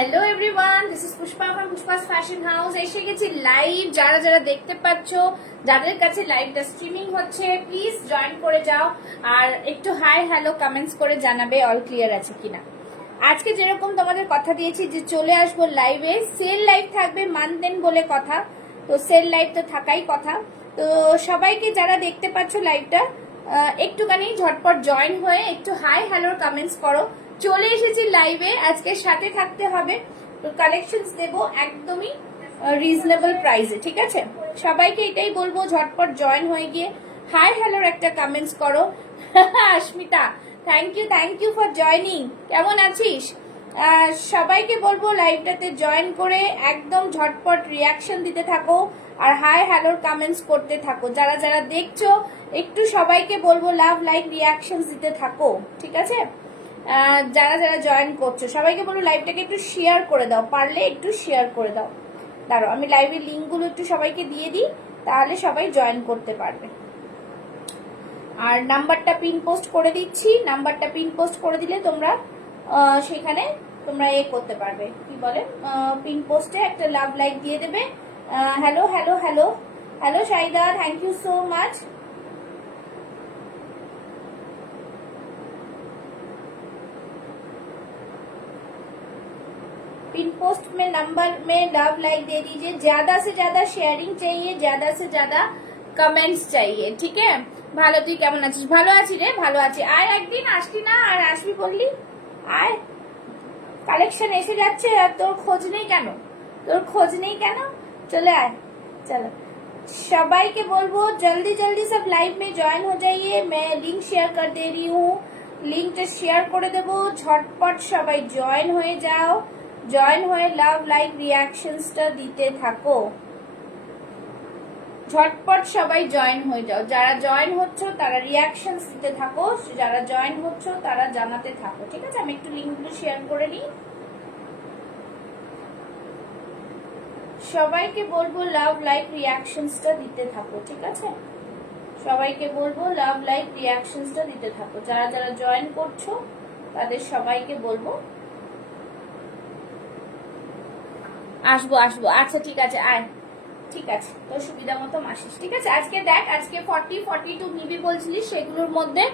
Hello everyone, this is Pushpa from Pushpa's fashion house. এসে গেছি live. যারা যারা দেখতে পাচ্ছ, যাদের কাছে লাইভটা স্ট্রিমিং হচ্ছে, প্লিজ জয়েন করে যাও আর একটু হাই হ্যালো কমেন্টস করে জানাবে অল ক্লিয়ার আছে কিনা। আজকে যেরকম তোমাদের কথা দিয়েছি যে চলে আসবো লাইভে, সেল লাইভ থাকবে মান্থ এন্ড বলে কথা, তো সেল লাইভ তো থাকাই কথা। তো সবাইকে যারা দেখতে পাচ্ছ লাইভটা, একটুখানি ঝটপট জয়েন হয়ে একটু হাই হ্যালোর কমেন্টস করো। চলে এসেছি লাইভে, আজকে সাথে থাকতে হবে। তো কালেকশনস দেব একদমই রিজনেবল প্রাইসে, ঠিক আছে? সবাইকে এটাই বলবো, ঝটপট জয়েন হয়ে গিয়ে হাই হ্যালোর একটা কমেন্টস করো। আস্মিতা, থ্যাংক ইউ ফর জয়নিং। কেমন আছিস? সবাইকে বলবো লাইভটাতে জয়েন করে একদম ঝটপট রিয়াকশন দিতে থাকো আর হাই হ্যালোর কমেন্টস করতে থাকো। যারা যারা দেখছো একটু সবাইকে বলবো লাভ লাইক রিয়াকশন দিতে থাকো, ঠিক আছে? যারা যারা জয়েন করছো সবাইকে বলবো লাইভটাকে একটু শেয়ার করে দাও, পারলে একটু শেয়ার করে দাও। দাঁড়াও, আমি লাইভের লিঙ্কগুলো একটু সবাইকে দিয়ে দিই, তাহলে সবাই জয়েন করতে পারবে। আর নাম্বারটা পিন পোস্ট করে দিচ্ছি, নাম্বারটা পিন পোস্ট করে দিলে তোমরা সেখানে তোমরা করতে পারবে, কি বলে, পিন পোস্টে একটা লাভ লাইক দিয়ে দেবে। Hello hello hello hello Shahida, thank you so much. Pin post में नंबर में लव लाइक दे दीजिए। ज्यादा से ज्यादा शेयरिंग चाहिए, ज्यादा से ज्यादा कमेंट्स चाहिए, ठीक है? ভালো, তুই কেমন আছিস? ভালো আছি রে, ভালো আছি। আয়, একদিন আসলি না আর আসবি বললি, আয়। কালেকশন এসে যাচ্ছে আর তোর খোঁজ নেই কেন? তোর খোঁজ নেই কেন? চলে আয়, চলো। সবাইকে বলবো जल्दी जल्दी सब लाइव में ज्वाइन हो जाइए। मैं लिंक शेयर कर दे रही हूँ, লিঙ্কটা শেয়ার করে দেবো। ঝটপট সবাই জয়েন হয়ে যাও, জয়েন হয়ে লাভ লাইক রিয়াকশনসটা দিতে থাকো। ঝটপট সবাই জয়েন হয়ে যাও। যারা জয়েন হচ্ছ তারা রিয়াকশনস দিতে থাকো, যারা জয়েন হচ্ছ তারা জানাতে থাকো, ঠিক আছে? আমি একটু লিঙ্কগুলো শেয়ার করে নিই। সবাইকে বলবো লাভ লাইক রিয়াকশনসটা দিতে থাকো, ঠিক আছে? সবাইকে বলবো লাভ লাইক রিয়াকশনসটা দিতে থাকো। যারা যারা জয়েন করছো তাদের সবাইকে বলবো আসবো আসবো। আচ্ছা ঠিক আছে, আয়, ঠিক আছে, তোর সুবিধা মতো আসিস, ঠিক আছে? আজকে দেখ, আজকে 42 নিবি বলছিলিস, সেগুলোর মধ্যে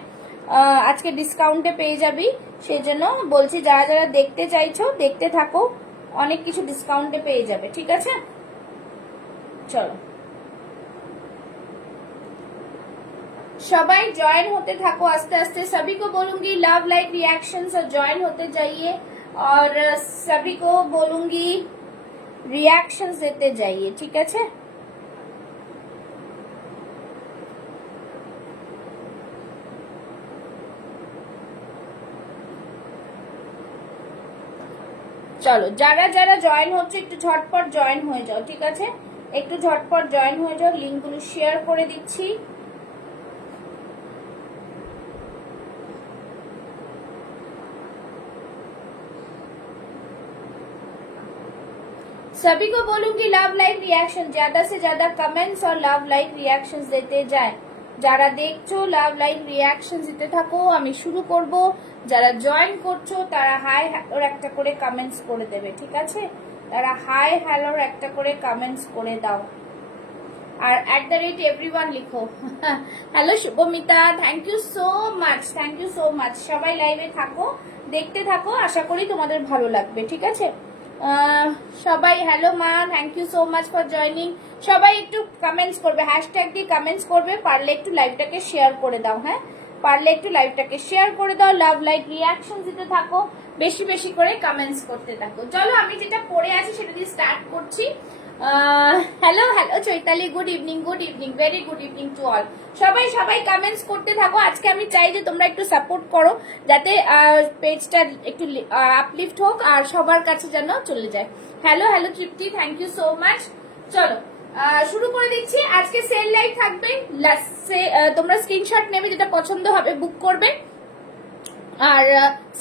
আজকে ডিসকাউন্টে পেয়ে যাবি। সেজন্য বলছি যারা যারা দেখতে চাইছো দেখতে থাকো, অনেক কিছু ডিসকাউন্টে পেয়ে যাবে, ঠিক আছে? চলো সবাই জয়েন হতে থাকো আস্তে আস্তে। सभी को बोलूंगी लव लाइक रिएक्शन से ज्वाइन होते जाइए और सभी को बोलूंगी रिएक्शन देते जाइए, ठीक আছে? চলো যারা যারা জয়েন হচ্ছে একটু ঝটপট জয়েন হয়ে যাও, ঠিক আছে? একটু ঝটপট জয়েন হয়ে যাও, লিঙ্কগুলো শেয়ার করে দিচ্ছি। सभी को बोलूंगी लव लाइक रिएक्शन, ज्यादा से ज्यादा कमेंट्स और लव लाइक रिएक्शंस देते जाए। যারা দেখছো লাভ লাইক রিয়াকশন দিতে থাকো, আমি শুরু করব। যারা জয়েন করছো তারা হাই হ্যালোর একটা করে কমেন্টস করে দেবে, ঠিক আছে? তারা হাই হ্যালোর একটা করে কমেন্টস করে দাও আর @everyone লিখো। Hello Shubhamita, thank you so much, thank you so much. সবাই লাইভে থাকো, দেখতে থাকো, আশা করি তোমাদের ভালো লাগবে, ঠিক আছে? সবাই হ্যালো মা, thank you so much for joining. সবাই একটু কমেন্টস করবে, হ্যাশট্যাগ দিয়ে কমেন্টস করবে। পারলে একটু লাইভটাকে শেয়ার করে দাও, হ্যাঁ? পারলে একটু লাইভটাকে শেয়ার করে দাও, লাভ লাইক রিয়াকশন দিতে থাকো, বেশি বেশি করে কমেন্টস করতে থাকো। চলো আমি যেটা পড়ে আছি সেটা দিয়ে স্টার্ট করছি। Hello hello Chaitali, good evening, very good evening to all. সবাই সবাই কমেন্টস করতে থাকো। আজকে আমি চাই যে তোমরা একটু সাপোর্ট করো, যাতে পেজটা একটু আপলিফট হোক আর সবার কাছে যেন চলে যায়। Hello hello Tripti, thank you so much. চলো শুরু করে দিচ্ছি। আজকে সেল লাইভ থাকবে, তোমরা স্ক্রিনশট নেবে, যেটা পছন্দ হবে বুক করবে আর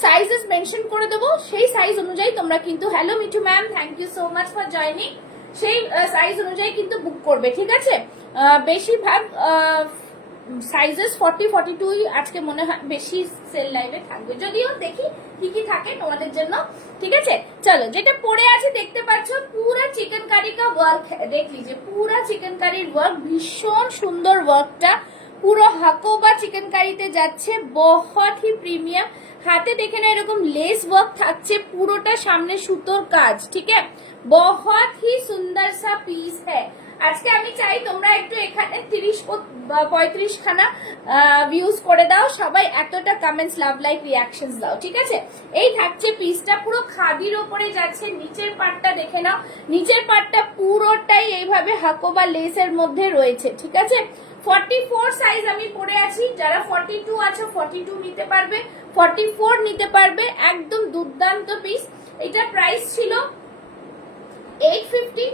সাইজেস মেনশন করে দেবো। সেই সাইজ অনুযায়ী তোমরা কিন্তু, hello Mithu ma'am, thank you so much for joining, সেই সাইজ অনুযায়ী কিন্তু বুক করবে, ঠিক আছে? বেশিরভাগ সাইজেস 40-42 আজকে মনে হয় বেশি সেল লাইভে থাকবে, যদিও দেখি কি কি থাকে তোমাদের জন্য। ঠিক আছে, চলো যেটা পরে আছে দেখতে পাচ্ছ পুরা চিকেন কারি কা ওয়ার্ক, দেখ লিজিয়ে পুরা চিকেন কারির ওয়ার্ক, ভীষণ সুন্দর ওয়ার্কটা, পুরো হাকোবা চিকেন কারিতে যাচ্ছে, বহুত হি প্রিমিয়াম। হাতে দেখে না এরকম লেস ওয়ার্ক থাকছে, পুরোটা সামনে সুতোর কাজ। ঠিক আছে, বহুত হি সুন্দর সা পিস হ্যাঁ। আজকে আমি চাই তোমরা একটু এখানে 30-35 খানা ভিউজ করে দাও, সবাই এতটা কমেন্টস লাভ লাইক রিয়াকশনস দাও। ঠিক আছে, এই থাকছে পিসটা, পুরো খাদির ওপরে যাচ্ছে। নিচের পার্টটা দেখে নাও, নিচের পার্টটা পুরোটাই এইভাবে হাকোবা লেসের মধ্যে রয়েছে। ঠিক আছে, 44 সাইজ আমি পরে আছি, যারা 42 আছো 42 নিতে পারবে, 44 নিতে পারবে, একদম দুর্দান্ত পিস। এটা প্রাইস ছিল 850,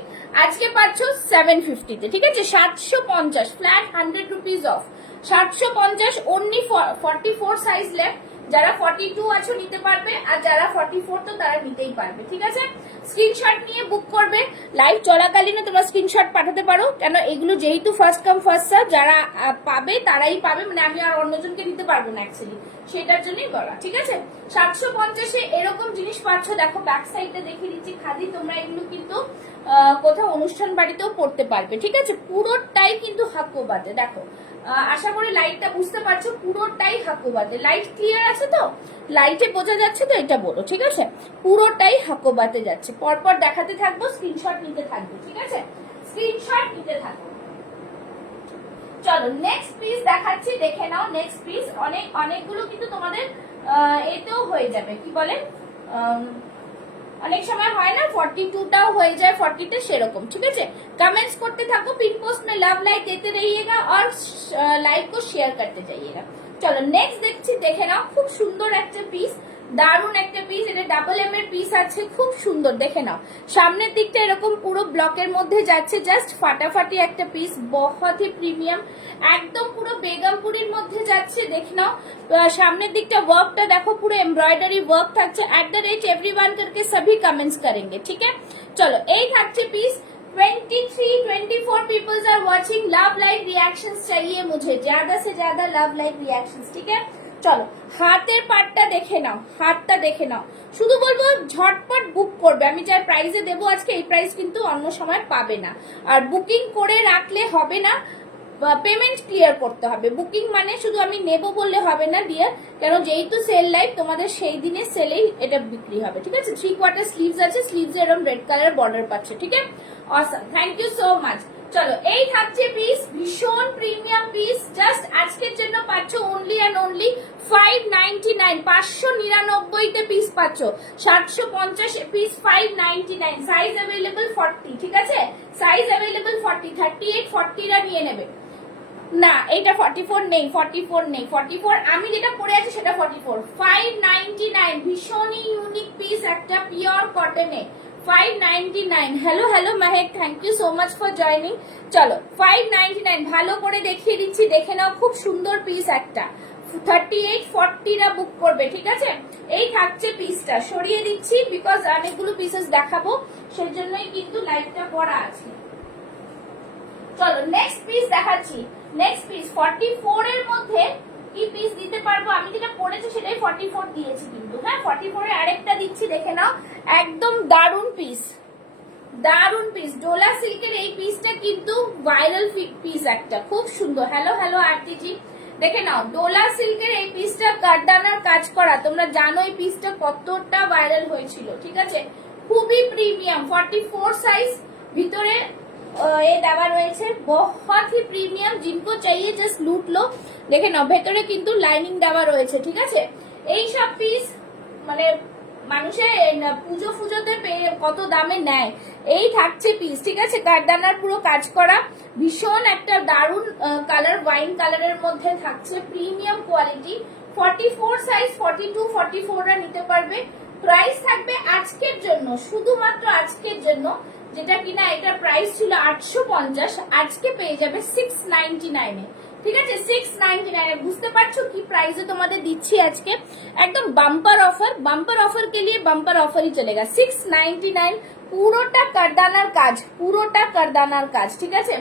আজকে পাচ্ছ 750 তে। ঠিক আছে, 750 flat 100 rupees of, 750 only 44 size left. যারা 42 আছো নিতে পারবে, আর যারা 44 তো তারা নিতেই পারবে। ঠিক আছে, স্ক্রিনশট নিয়ে বুক করবে, লাইভ চলাকালীন তোমরা স্ক্রিনশট পাঠাতে পারো, কেন এগুলো যেহেতু ফার্স্ট কাম ফার্স্ট সার্ভ, যারা পাবে তারাই পাবে, মানে আমি আর অন্যজনকে দিতে পারবো না অ্যাকচুয়ালি, সেটার জন্যই বলা। ঠিক আছে, 750-এ এরকম জিনিস পাচ্ছ। দেখো ব্যাক সাইডটা দেখিয়ে দিচ্ছি, খাদি তোমরা এগুলো কিন্তু কোথাও অনুষ্ঠান বাড়িতেও পড়তে পারবে। ঠিক আছে, পুরোটাই কিন্তু হাকোবাতে। দেখো আশা করি লাইটটা বুঝতে পারছো, পুরোটাই হাকোবাতে। লাইট ক্লিয়ার আছে তো, লাইটে বোঝা যাচ্ছে তো, এটা বলো। ঠিক আছে, পুরোটাই হাকোবাতে যাচ্ছে, পরপর দেখাতে থাকবো, স্ক্রিনশট নিতে থাকবে। ঠিক আছে, স্ক্রিনশট নিতে থাকবো। চলো নেক্সট পিস দেখাচ্ছি, দেখে নাও নেক্সট পিস। অনেকগুলো কিন্তু তোমাদের এতেও হয়ে যাবে, কি বলে অনেক সময় হয় না 42টাও হয়ে যায় 40তে, সেরকম। ঠিক আছে, कमेंट्स करते থাকো, पिन पोस्ट में लव लाइक देते रहिएगा और लाइक को शेयर करते जाइएगा। চলো নেক্সট দেখছি, দেখে নাও, খুব সুন্দর একটা পিস, দারুন একটা পিস। এটা ডাবল এম এর পিস আছে, খুব সুন্দর। দেখে নাও সামনের দিকটা এরকম পুরো ব্লকের মধ্যে যাচ্ছে, জাস্ট ফাটাফাটি একটা পিস, বহুত হি প্রিমিয়াম, একদম পুরো বেগমপুরির মধ্যে যাচ্ছে। দেখে নাও সামনের দিকটা ওয়ার্কটা দেখো, পুরো এমব্রয়ডারি ওয়ার্ক থাকছে। @everyone करके सभी कमेंट्स करेंगे। ठीक है, চলো এই থাকছে piece. 23-24 peoples are watching, love like reactions चाहिए मुझे, ज्यादा से ज्यादा लव लाइक रिएक्शंस। ठीक है, চলো হাতের পাটটা দেখে নাও, হাতটা দেখে নাও। শুধু বলবো ঝটপট বুক করবে, আমি যার প্রাইসে দেবো আজকে এই প্রাইস কিন্তু অন্য সময় পাবে না। আর বুকিং করে রাখলে হবে না, পেমেন্ট ক্লিয়ার করতে হবে। বুকিং মানে শুধু আমি নেব বললে হবে না ডিয়ার, কেন যেহেতু সেল লাইভ তোমাদের সেই দিনে সেলেই এটা বিক্রি হবে। ঠিক আছে, 3/4 স্লিভস আছে, স্লিভস এরকম রেড কালার বর্ডার পাচ্ছে। ঠিক আছে, awesome, thank you so much. চলো এই থাকছে পিস, ভীষণ প্রিমিয়াম পিস, জাস্ট আজকের জন্য পাচ্ছ অনলি অ্যান্ড অনলি 599, 599 তে পিস পাচ্ছ, 750 পিস 599, সাইজ অ্যাভেলেবল 40। ঠিক আছে, সাইজ অ্যাভেলেবল 40, 38, 40 রা নিয়ে নেবে না। এইটা 44 নেই, 44 নেই, 44 আমি যেটা পরে আছি সেটা 44, 599, ভীষণই ইউনিক পিস একটা, পিওর কটনে 599। Hello hello Mehek, thank you so much for joining. চলো 599 ভালো করে দেখিয়ে দিচ্ছি, দেখে নাও, খুব সুন্দর পিস একটা, 38-40 রা বুক করবে। ঠিক আছে, এই থাকছে পিসটা, সরিয়ে দিচ্ছি বিকজ অনেকগুলো পিসেস দেখাবো, সেই জন্যই কিন্তু লাইভটা করা আছে। চলো নেক্সট পিস দেখাচ্ছি, নেক্সট পিস 44 এর মধ্যে কি পিস দিতে পারবো, আমি যেটা পড়েছি সেটাই 44 দিয়েছি কিন্তু। হ্যাঁ, 44 এর আরেকটা দিচ্ছি, দেখে নাও, একদম দারুন পিস, দারুন পিস। ডোলা সিল্কের এই পিসটা কিন্তু ভাইরাল পিস একটা, খুব সুন্দর। হ্যালো হ্যালো আরতিজি, দেখে নাও ডোলা সিল্কের এই পিসটা কারদানার কাজ করা, তোমরা জানো এই পিসটা কতটা ভাইরাল হয়েছিল। ঠিক আছে, খুবই প্রিমিয়াম, 44 সাইজ, ভিতরে ये দেওয়া রয়েছে, बहुत ही প্রিমিয়াম, जिनको चाहिए জাস্ট লুট লো। দেখে নাও ভেতরে কিন্তু লাইনিং দেওয়া রয়েছে। ঠিক আছে, এই সব পিস মানে মানুষের পুজো ফুজোতে কত দামে নেয়, এই থাকছে পিস। ঠিক আছে, কারদানার পুরো কাজ করা, ভীষণ একটা দারুন কালার, ওয়াইন কালারের মধ্যে থাকছে, প্রিমিয়াম কোয়ালিটি। 44 সাইজ, 42, 44 রা নিতে পারবে। প্রাইস থাকবে আজকের জন্য, শুধুমাত্র আজকের জন্য, যেটা কিনা এটা প্রাইস ছিল 850, আজকে পেয়ে যাবে 699 এ। ঠিক আছে, 699 বুঝতে পারছো কি প্রাইসে তোমাদের দিচ্ছি আজকে, একদম বাম্পার অফার। বাম্পার অফার কে লিয়ে বাম্পার অফারই চলেগা, 699, পুরোটা কারদানার কাজ, পুরোটা কারদানার কাজ। ঠিক আছে,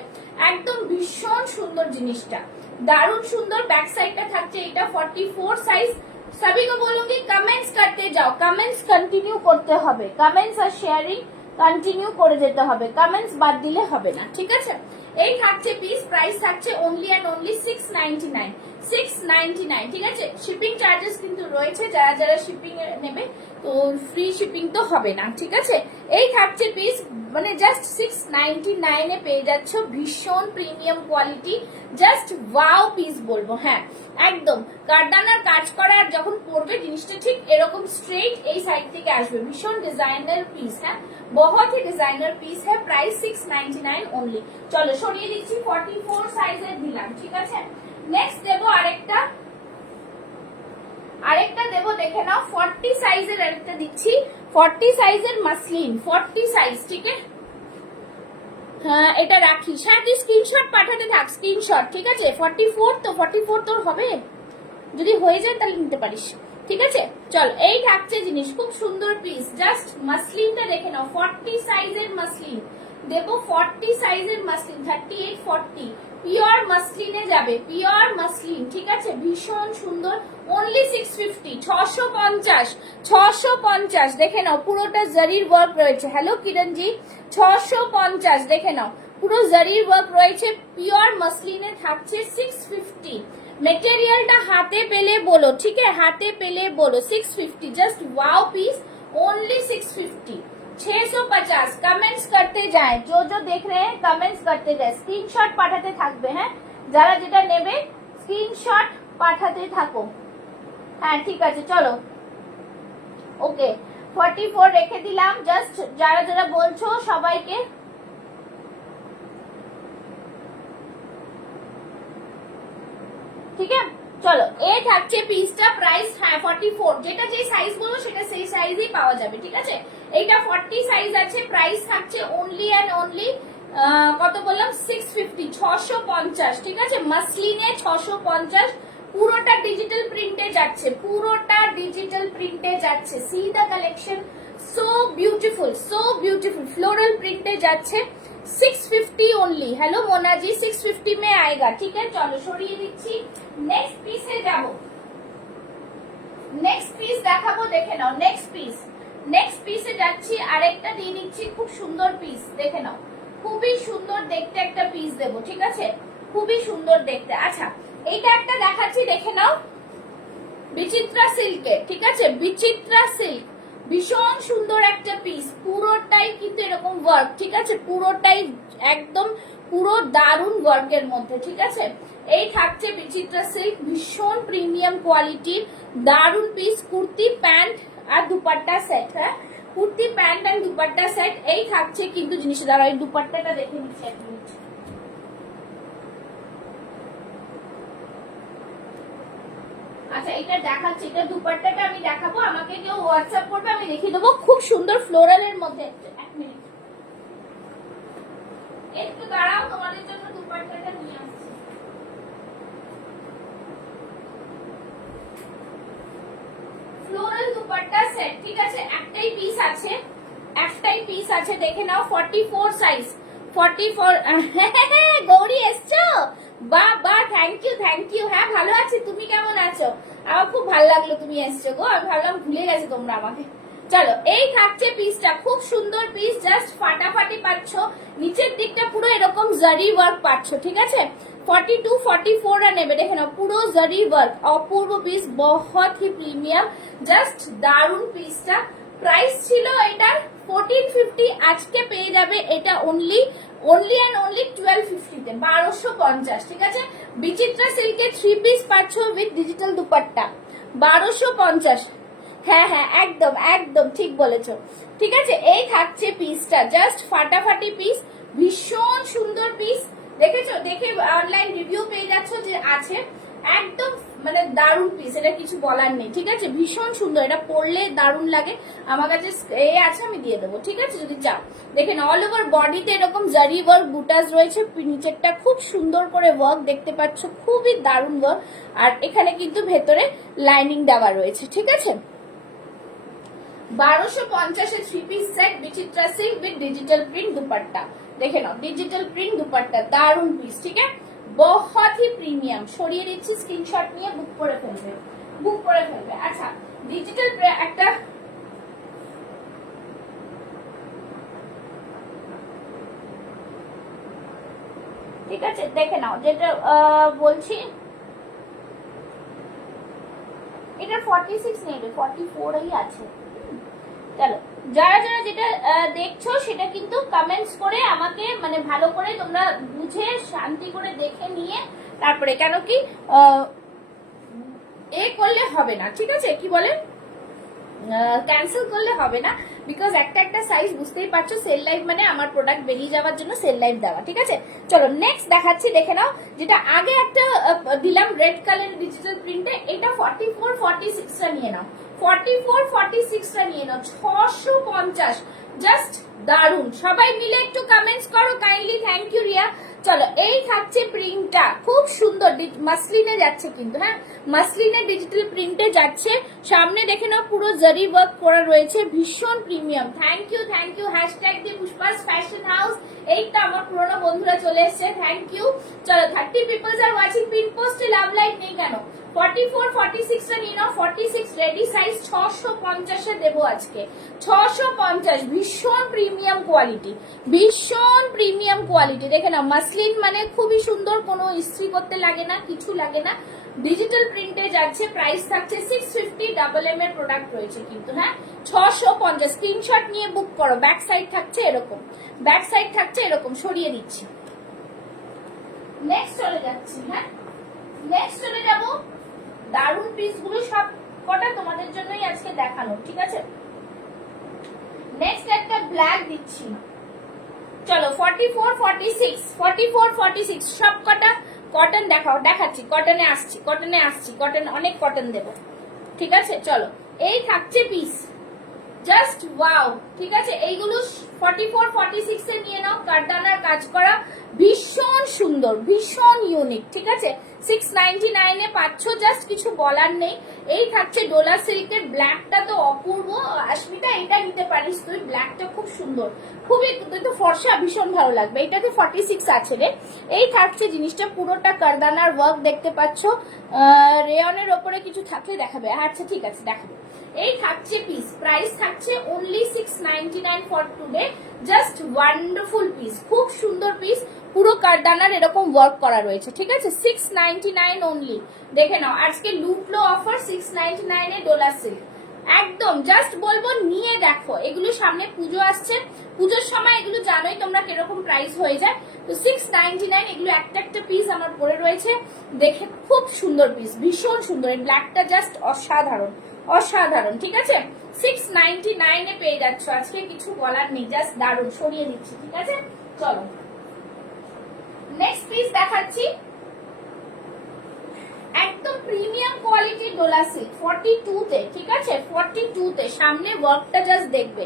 একদম ভীষণ সুন্দর জিনিসটা, दारुण सुंदर बैक साइडটা থাকছে এটা 44 সাইজ। सभी को बोलूंगी कमेंट्स करते जाओ, कमेंट्स कंटिन्यू করতে হবে, कमेंट्स আর শেয়ারিং কন্টিনিউ করে যেতে হবে, কমেন্টস বাদ দিলে হবে না, ঠিক আছে। এই থাকছে পিস, প্রাইস থাকছে অনলি এন্ড অনলি 699, 699, ঠিক আছে। শিপিং চার্জেস কিন্তু রয়েছে, যারা যারা শিপিং নেবে তো ফ্রি শিপিং তো হবে না, ঠিক আছে। এই থাকছে পিস, মানে জাস্ট 699 এ পেয়ে যাচ্ছ, ভীষণ premium quality, just wow piece বলবো। হ্যাঁ একদম কারদানার কাজ করা, আর যখন পরবে জিনিসটা ঠিক এরকম স্ট্রেট এই সাইড থেকে আসবে, ভীষণ ডিজাইনার পিস। হ্যাঁ बहुत ही डिजाइनर पीस है, प्राइस 699 ओनली। चलो সরিয়ে দিচ্ছি, 44 সাইজের দিলাম, ঠিক আছে। নেক্সট দেবো আরেকটা দেবো, দেখে নাও 40 সাইজের আরেকটা দিচ্ছি, 40 সাইজের মাসলিন, 40 সাইজ, ঠিক আছে। হ্যাঁ এটা রাখি, হ্যাঁ তুই স্ক্রিনশট পাঠাতে থাক, স্ক্রিনশট, ঠিক আছে। 44 তো 44 তোর হবে, যদি হয়ে যায় তাহলে নিতে পারিস, ঠিক আছে। চল এই থাকছে জিনিস, খুব সুন্দর পিস, জাস্ট মাসলিনটা দেখে নাও, 40 সাইজের মাসলিন দেবো, 40 সাইজের মাসলিন, 38 40 পিওর মাসলিনে যাবে, পিওর মাসলিন, ঠিক আছে, ভীষণ সুন্দর, অনলি 650, 650 দেখে নাও, পুরোটা জারির ওয়ার্ক রয়েছে। হ্যালো কিরণজি, 650 দেখে নাও, পুরো জারির ওয়ার্ক রয়েছে, পিওর মাসলিনে থাকছে 650। মেটেরিয়ালটা হাতে পেলে বলো, ठीक है, हाथे पेले बोलो 650, just wow piece, only 650, 650। Comments करते जाएं, जो जो देख रहे हैं कमेंट्स करते जाए, स्क्रीनशॉट पाठाते থাকবে। হ্যাঁ যারা যেটা নেবে স্ক্রিনশট পাঠাতে থাকো। হ্যাঁ ঠিক আছে চলো, ওকে 44 রেখে দিলাম, জাস্ট যারা যারা বলছো সবাইকে। ঠিক আছে চলো, এই থাকছে পিসটা, প্রাইস হ্যাঁ 44, যেটা যে সাইজ বলবো সেটা সেই সাইজই পাওয়া যাবে, ঠিক আছে। এইটা 40 সাইজ আছে, প্রাইস থাকছে অনলি এন্ড অনলি কত বললাম 650, 650, ঠিক আছে। মাসলিনে 650, পুরোটা ডিজিটাল প্রিন্টে যাচ্ছে, পুরোটা ডিজিটাল প্রিন্টে যাচ্ছে। সি দা কালেকশন, সো বিউটিফुल फ्लोरल प्रिंटे যাচ্ছে, 650 ओनली। हेलो मोना जी, 650 में आएगा, ठीक है। चलो সরিয়ে দিচ্ছি, নেক্সট পিসে যাব, নেক্সট পিস দেখাবো, দেখে নাও। নেক্সট পিসে যাচ্ছি, আরেকটা দিয়ে নিচ্ছি, খুব সুন্দর পিস, দেখে নাও, খুবই সুন্দর দেখতে একটা পিস দেবো, ঠিক আছে, খুবই সুন্দর দেখতে। আচ্ছা এইটা একটা দেখাচ্ছি, দেখে নাও, বিচিত্রা সিল্কের, ঠিক আছে, বিচিত্রা সিল্ক, ভীষণ সুন্দর একটা পিস, পুরোটাই কিন্তু এরকম ওয়ার্ক, ঠিক আছে, পুরোটাই একদম পুরো দারুন ওয়ার্কের মধ্যে, ঠিক আছে। এই থাকছে বিচিত্রা সিল্ক, ভীষণ প্রিমিয়াম কোয়ালিটির দারুন পিস, কুর্তি প্যান্ট আর দুপাট্টা সেট। হ্যাঁ কুর্তি প্যান্ট আর দুপাট্টা সেট, এই থাকছে কিন্তু জিনিস। দ্বারা এই দুপাট্টাটা দেখে নিচ্ছি এক মিনিট। আচ্ছা এটা দেখাচ্ছি, এটা দুপাট্টাটা আমি দেখাবো, আমাকে কেউ হোয়াটসঅ্যাপ করবে, আমি দেখিয়ে দেবো, খুব সুন্দর ফ্লোরালের মধ্যে। এক মিনিট একটু দাঁড়াও, তোমাদের জন্য দুপাট্টাটা নিয়ে আসছি। ফ্লোরাল দুপাট্টা সেট, ঠিক আছে, একটাই পিস আছে, দেখে নাও, 44 সাইজ, 44। গৌরী এসছো, বাহ বাহ, থ্যাংক ইউ। হ্যাঁ ভালো আছি, তুমি কেমন আছো? আমার খুব ভালো লাগলো তুমি এসছো গো, আমি ভাবলাম ভুলে গেছো তোমরা আমাকে। চলো এই থাকছে পিসটা, খুব সুন্দর পিস, জাস্ট ফাটাফাটি পাচ্ছ, নিচের দিকটা পুরো এরকম জারি ওয়ার্ক পাচ্ছ, ঠিক আছে। 42 44 এ নেবে, দেখে নাও, পুরো জারি ওয়ার্ক, অপূর্ব পিস, বহুত হি প্রিমিয়াম, জাস্ট দারুন পিসটা। প্রাইস ছিল এটার 1450, আজকে পেয়ে যাবে এটা অনলি এন্ড অনলি 1250 তে, 1250, ঠিক আছে। বিচিত্রা সিল্কের 3 পিস পাচ্ছ উইথ ডিজিটাল দুপাট্টা, 1250। হ্যাঁ একদম ঠিক বলেছো, ঠিক আছে। এই থাকছে পিসটা, জাস্ট ফাটাফাটি পিস, ভীষণ সুন্দর পিস, দেখেছো, দেখে অনলাইন রিভিউ পেয়ে যাচ্ছ যে আছে, একদম মানে দারুন পিস, এটা কিছু বলার নেই, ঠিক আছে, ভীষণ সুন্দর, এটা পরলে দারুন লাগে। আমার কাছে এ আছে, আমি দিয়ে দেবো, ঠিক আছে, যদি চাও। দেখেন অল ওভার বডিতে এরকম জারি ওয়ার্ক, বুটাস রয়েছে, নিচেরটা খুব সুন্দর করে ওয়ার্ক দেখতে পাচ্ছ, খুবই দারুন ওয়ার্ক, আর এখানে কিন্তু ভেতরে লাইনিং দেওয়া রয়েছে, ঠিক আছে। 1250 এ 3 piece set, Bichitra silk with digital print dupatta, দেখে নাও, ডিজিটাল প্রিন্ট দুপাট্টা, দারুন পিস, ঠিক আছে। बहुत ही প্রিমিয়াম। সরিয়ে দিচ্ছি, স্ক্রিনশট নিয়ে বুক করে ফেলবে, বুক করে ফেলবে। আচ্ছা ডিজিটাল একটা ঠিক আছে দেখে নাও, যেটা বলছি এটা 46 নেই, 44ই আছে। চলো যারা যারা যেটা দেখছো সেটা কিন্তু কমেন্টস করে আমাকে মানে ভালো করে তোমরা বুঝে শান্তি করে দেখে নিয়ে তারপরে, কেন কি এ করলে হবে না, ঠিক আছে, কি বলে ক্যান্সেল করলে হবে না, বিকজ একটা একটা সাইজ বুঝতেই পারছো, সেল লাইভ মানে আমার প্রোডাক্ট বেরিয়ে যাওয়ার জন্য সেল লাইভ দেওয়া, ঠিক আছে। চলো নেক্সট দেখাচ্ছি, দেখে নাও। যেটা আগে একটা দিলাম রেড কালার ডিজিটাল প্রিন্টে, এটা 44 46টা নিয়ে নাও, 44 46টা নিয়ে নাও, 650, জাস্ট দারুন। সবাই মিলে একটু কমেন্টস করো কাইন্ডলি, থ্যাংক ইউ রিয়া। চলো এই থাকছে প্রিন্টটা, খুব সুন্দর মাসলিনে যাচ্ছে কিন্তু, হ্যাঁ মাসলিনে ডিজিটাল প্রিন্টে যাচ্ছে। সামনে দেখে নাও পুরো জারি ওয়ার্ক করা রয়েছে, ভীষণ প্রিমিয়াম। থ্যাংক ইউ হ্যাশট্যাগ দিয়ে পুষ্পাস ফ্যাশন হাউস, এইটা আমার পুরোনো বন্ধুরা চলে এসছে, থ্যাংক ইউ। চলো 30 পিপলস আর ওয়াচিং, পিন পোস্টে লাভ লাইট নেই কেন, 44 46টা নিয়ে নাও, 46 রেডি সাইজ 650 এ দেবো আজকে, 650। ভীষণ প্রিমিয়াম কোয়ালিটি, ভীষণ প্রিমিয়াম কোয়ালিটি। দেখে নাও মাসলিন মানে খুবই সুন্দর, কোনো ইস্ত্রি করতে লাগে না, কিছু লাগে না, ডিজিটাল প্রিন্টে যাচ্ছে। প্রাইস থাকছে 650, ডাবল এম এর প্রোডাক্ট রয়েছে কিন্তু, হ্যাঁ 650। স্ক্রিনশট নিয়ে বুক করো। ব্যাক সাইড থাকছে এরকম, ব্যাক সাইড থাকছে এরকম, সরিয়ে দিচ্ছি। নেক্সট চলে যাচ্ছি, হ্যাঁ নেক্সট চলে যাবো। দারুন পিস গুলো সব কটা তোমাদের জন্যই আজকে দেখানো, ঠিক আছে। নেক্সট একটা ব্ল্যাক দিচ্ছি, চলো 44 46 সব কটা কটন দেখাও, দেখাচ্ছি, কটনে আসছি, কটন অনেক কটন দেবো, ঠিক আছে। চলো এই থাকছে পিস, জাস্ট ওয়াও, ঠিক আছে। এইগুলো 44 46 এ নিয়ে নাও, কারদানার কাজ করা, ভীষণ সুন্দর, ভীষণ ইউনিক, ঠিক আছে। 699 এ পাচ্ছ, জাস্ট কিছু বলার নেই। এই থাকছে ডোলা সিল্কের, ব্ল্যাকটা তো অপূর্ব, আশমিতা এটা নিতে পারিস তুই, ব্ল্যাকটা খুব সুন্দর, খুবই তো ফর্সা, ভীষণ ভালো লাগবে। এটাতে 46 আছে রে। এই থাকছে জিনিসটা, পুরোটা কারদানার ওয়ার্ক দেখতে পাচ্ছ, রেয়নের ওপরে কিছু থাকলে দেখাবে, আচ্ছা ঠিক আছে দেখাবে। এই থাকছে পিস, প্রাইস থাকছে only 699 for today, just wonderful piece, খুব সুন্দর পিস, পুরো কারদানার এরকম ওয়ার্ক করা রয়েছে, ঠিক আছে। 699 অনলি, দেখে নাও আজকে লুটলো অফার, 699 এ ডোলা সিল্ক, একদম জাস্ট বলবো নিয়ে দেখো। এগুলো সামনে পুজো আসছে, পুজোর সময় এগুলো জানোই তোমরা কিরকম প্রাইস হয়ে যায়, তো 699 এগুলো একটা একটা পিস আমার পরে রয়েছে, দেখে খুব সুন্দর পিস, ভীষণ সুন্দর। এই ব্ল্যাকটা জাস্ট অসাধারণ, অসাধারণ, ঠিক আছে। 699 এ পেয়ে যাচ্ছ আজকে, কিছু বলার নেই, জাস্ট দারুণ। সরিয়ে দিচ্ছি, ঠিক আছে। চলো নেক্সট পিস দেখাচ্ছি, একদম প্রিমিয়াম কোয়ালিটির ডোলা সিল্ক 42 তে, ঠিক আছে 42 তে। সামনে ওয়ার্কটা জাস্ট দেখবে,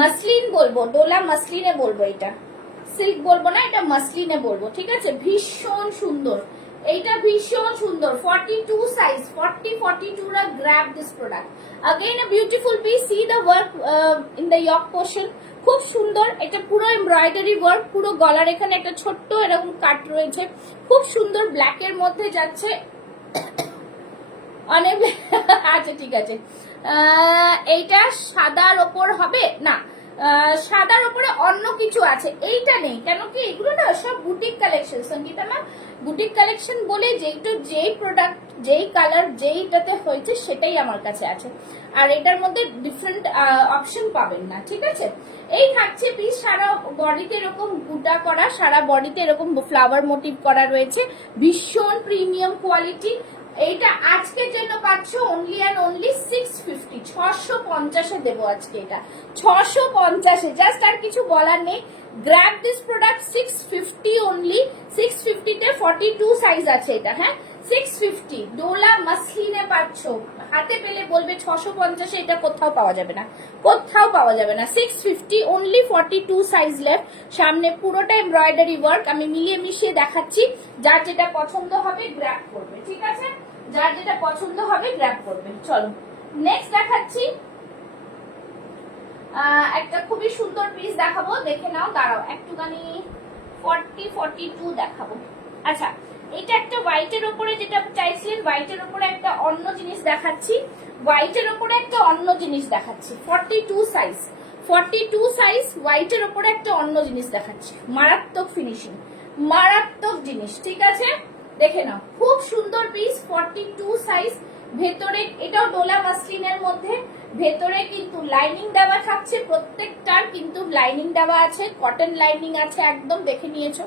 মাসলিন বলবো, ডোলা মাসলিনে বলবো, এটা সিল্ক বলবো না, এটা মাসলিনে বলবো, ঠিক আছে। ভীষণ সুন্দর, এইটা ভীষণ সুন্দর, 42 সাইজ, 40 42 রা grab this product. Again a beautiful piece, see the work in the yoke portion, খুব সুন্দর। এটা পুরো এমব্রয়ডারি ওয়ার্ক, পুরো গলার এখানে একটা ছোট্ট এরকম কাট রয়েছে, খুব সুন্দর, ব্ল্যাক এর মধ্যে যাচ্ছে অনেক। আচ্ছা ঠিক আছে, এইটা সাদার ওপর হবে না, সাদার উপরে অন্য কিছু আছে, এইটা নেই, কেন কি এগুলো না সব boutique collection, Sangeeta ma'am boutique collection বলে যেই প্রোডাক্ট যেই কালার যেইটাতে হয়েছে সেটাই আমার কাছে আছে, আর এটার মধ্যে ডিফারেন্ট অপশন পাবেন না, ঠিক আছে। এই থাকছে পিস, সারা বডিতে এরকম বুটা করা, সারা বডিতে এরকম ফ্লাওয়ার মোটিভ করা রয়েছে, ভীষণ প্রিমিয়াম কোয়ালিটি। এইটা আজকের জন্য পাচ্ছ অনলি অ্যান্ড অনলি 650, 650 এ দেবো আজকে, এটা 650 এ, জাস্ট আর কিছু বলার নেই। গ্র্যাব দিস প্রোডাক্ট 650 অনলি, 650 তে 42 সাইজ আছে এটা, হ্যাঁ 650 ডোলা মাসলিনে পাচ্ছ, হাতে পেলে বলবে 650 এ, এটা কোথাও পাওয়া যাবে না, কোথাও পাওয়া যাবে না। 650 অনলি, 42 সাইজ লেফট, সামনে পুরোটা এমব্রয়ডারি ওয়ার্ক, আমি মিলিয়ে মিশিয়ে দেখাচ্ছি, যার যেটা পছন্দ হবে গ্র্যাব করবে, ঠিক আছে, যার যেটা পছন্দ হবে গ্র্যাব করবে। চলো নেক্সট দেখাচ্ছি, একটা খুবই সুন্দর পিস দেখাবো, দেখে নাও, দাঁড়াও একটুখানি 40 42 দেখাবো। আচ্ছা এটা একটা হোয়াইটের ওপরে, যেটা চাইছিলেন হোয়াইটের ওপরে একটা অন্য জিনিস দেখাচ্ছি, হোয়াইটের ওপরে একটা অন্য জিনিস দেখাচ্ছি, 42 সাইজ, 42 সাইজ হোয়াইটের ওপরে একটা অন্য জিনিস দেখাচ্ছি, মারাত্মক ফিনিশিং, মারাত্মক জিনিস, ঠিক আছে দেখে নাও, খুব সুন্দর পিস, 42 সাইজ, ভেতরে এটাও ডোলা মাসলিনের মধ্যে, ভেতরে কিন্তু লাইনিং দেওয়া থাকছে, প্রত্যেকটার কিন্তু লাইনিং দেওয়া আছে, কটন লাইনিং আছে, একদম দেখে নিয়েছো।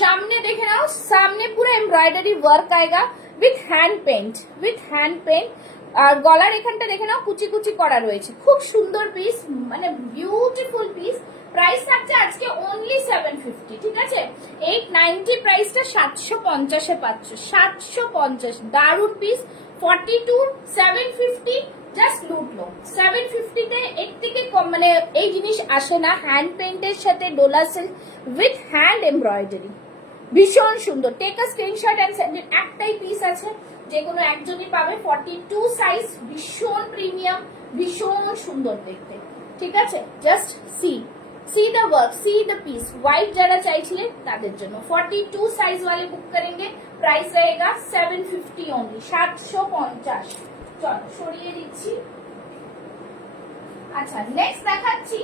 সামনে দেখে নাও, সামনে পুরো এমব্রয়ডারি ওয়ার্ক আएगा with hand paint, with hand paint. আর গলার এখানটা দেখে নাও কুচি কুচি করা রয়েছে, খুব সুন্দর পিস, মানে বিউটিফুল পিস। প্রাইস থাকছে আজকে অনলি 750, ঠিক আছে 890 প্রাইসটা 750 এ পাচ্ছ, 750, দারুন পিস। 42 750 জাস্ট লুটলো, 750 তে এর থেকে কম মানে এই জিনিস আসে না, হ্যান্ড পেইন্টের সাথে Dola silk with hand embroidery, ভীষণ সুন্দর। Take a screenshot and send it, একটাই পিস আছে, যে কোনো একজনই পাবে, 42 সাইজ, ভীষণ প্রিমিয়াম, ভীষণ সুন্দর দেখতে, ঠিক আছে just see the work, see the piece. White जरा चाहिए ताদের জন্য 42 साइज वाले बुक करेंगे, प्राइस रहेगा 750 ओनली, 750। চলো সরিয়ে দিচ্ছি। আচ্ছা নেক্সট দেখাচ্ছি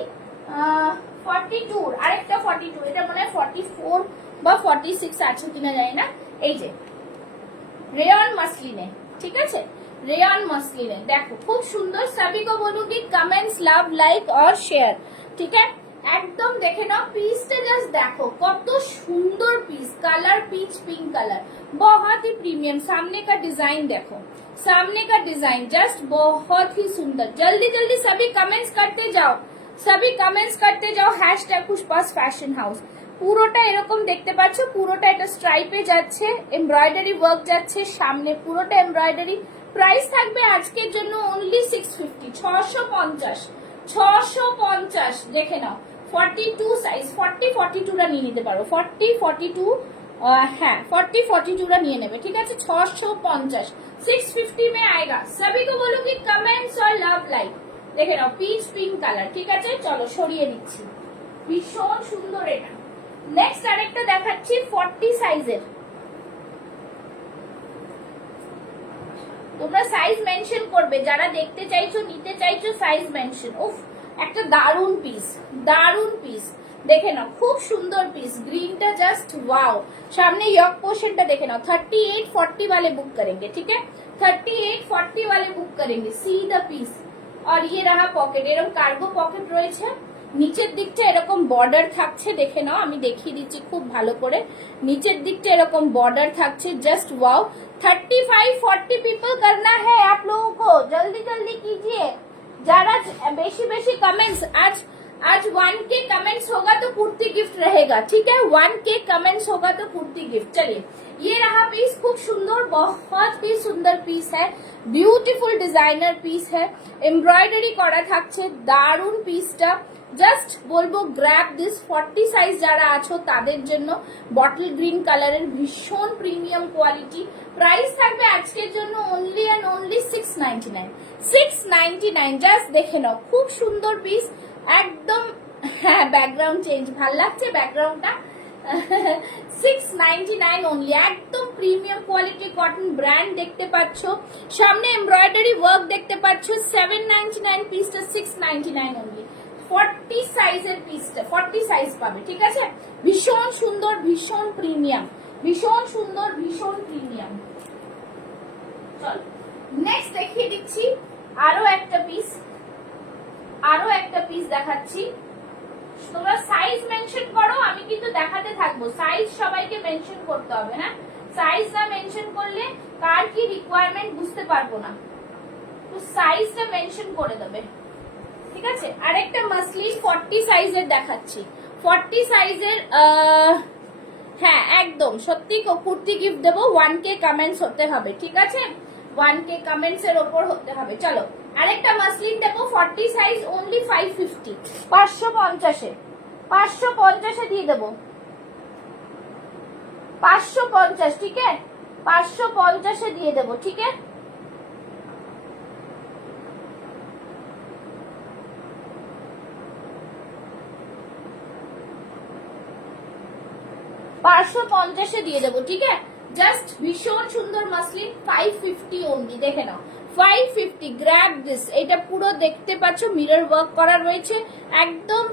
42, আরেকটা 42, এটা মনে হয় 44 বা 46 আছে কিনা জানি না। এই যে रेयन मसलिने, ঠিক আছে रेयन मसलिने, देखो खूब सुंदर। सभी को बोलूंगी कमेंट्स, लव, लाइक और शेयर, ठीक है একদম দেখে নাও পিসটা, জাস্ট দেখো কত সুন্দর piece, colour pitch pink colour, बहुत ही प्रीमियम। सामने का डिजाइन देखो, सामने का डिजाइन जस्ट बहुत ही सुंदर। जल्दी जल्दी सभी कमेंट्स करते जाओ, सभी कमेंट्स करते जाओ, हैशटैग पुष्पास फैशन हाउस। পুরোটা এরকম দেখতে পাচ্ছ, পুরোটা এটা স্ট্রাইপে যাচ্ছে, এমব্রয়ডারি ওয়ার্ক যাচ্ছে, সামনে পুরোটা এমব্রয়ডারি। প্রাইস থাকবে আজকের জন্য অনলি 650, 650, 650 দেখে নাও। 42 সাইজ, 40 42 টা নিয়ে নিতে পারো, 40 42 হ্যাঁ 40 42 টা নিয়ে নেবে, ঠিক আছে 650, 650 में आएगा। सभी को बोलूंगी कमेंट्स और लव लाइक। দেখে নাও পিচ পিঙ্ক কালার, ঠিক আছে চলো সরিয়ে দিচ্ছি, ভীষণ সুন্দর এটা। নেক্সট আরেকটা দেখাচ্ছি 40 সাইজের, তোমরা সাইজ মেনশন করবে, যারা দেখতে চাইছো নিতে চাইছো সাইজ মেনশন। উফ একটা দারুন পিস, দারুন পিস দেখে নাও, খুব সুন্দর পিস, গ্রিনটা জাস্ট ওয়াও। सामने यॉक पोर्शनটা দেখে নাও, 38 40 वाले बुक करेंगे, ठीक है 38 40 वाले बुक करेंगे। सी द पीस, और ये रहा पकेट, এরকম কার্গো পকেট রয়েছে, নিচের দিকটা এরকম বর্ডার থাকছে, দেখে নাও আমি দেখিয়ে দিচ্ছি খুব ভালো করে, নিচের দিকটা এরকম বর্ডার থাকছে, জাস্ট ওয়াও। 35 40 पीपल करना है आप लोगों को, जल्दी जल्दी कीजिए, जरा बेशी बेशी कमेंट्स। आज 1K कमेंट्स होगा तो कुर्ती गिफ्ट रहेगा, ठीक है 1K कमेंट्स होगा तो कुर्ती गिफ्ट। चलिए ये रहा पीस, खूब सुंदर, बहुत ही सुंदर पीस है, ब्यूटीफुल डिजाइनर पीस है, एमब्रॉयडरी करा থাকছে, দারুন পিসটা, জাস্ট বলবো গ্র্যাব দিস। 40 সাইজ যারা আছো তাদের জন্য, বটল গ্রিন কালারের ভীষণ প্রিমিয়াম কোয়ালিটি। প্রাইস থাকবে আজকের জন্য অনলি এন্ড অনলি 699, 699 জাস্ট দেখে নাও, খুব সুন্দর পিস একদম। হ্যাঁ ব্যাকগ্রাউন্ড চেঞ্জ, ভাল লাগছে ব্যাকগ্রাউন্ডটা। 699 অনলি, একদম প্রিমিয়াম কোয়ালিটি কটন ব্র্যান্ড দেখতে পাচ্ছ, সামনে এমব্রয়ডারি ওয়ার্ক দেখতে পাচ্ছ। 799 পিসটা 699 অনলি, 40 সাইজের পিসটা 40 সাইজ পাবে, ঠিক আছে ভীষণ সুন্দর, ভীষণ প্রিমিয়াম, ভীষণ সুন্দর, ভীষণ প্রিমিয়াম। চল নেক্সট দেখিয়ে দিচ্ছি আরো একটা পিস, আরো একটা পিস দেখাচ্ছি। তোমরা সাইজ মেনশন করো, আমি কিন্তু দেখাতে থাকবো, সাইজ সবাইকে মেনশন করতে হবে, হ্যাঁ সাইজ না মেনশন করলে কার কি রিকোয়ারমেন্ট বুঝতে পারবো না, তো সাইজটা মেনশন করে দেবে, ঠিক আছে। আরেকটা মাসলিন 40 সাইজের দেখাচ্ছি, 40 সাইজের হ্যাঁ একদম সত্যি কুর্তি গিফট দেবো, 1K কমেন্টস হতে হবে, ঠিক আছে 1K কমেন্টস এর উপর হতে হবে। চলো আরেকটা মাসলিন দেবো 40 সাইজ অনলি 550, 550 এ 550 এ দিয়ে দেবো, 550, ঠিক আছে 550 এ দিয়ে দেবো, ঠিক আছে। পাঁচশো 550 দিয়ে দেবো, ঠিক আছে জাস্ট ভীষণ সুন্দর মাসলিন, 550 অনলি, দেখে নাও 550, গ্র্যাব দিস। এটা পুরো দেখতে পাচ্ছ মিরর ওয়ার্ক করা রয়েছে, একদম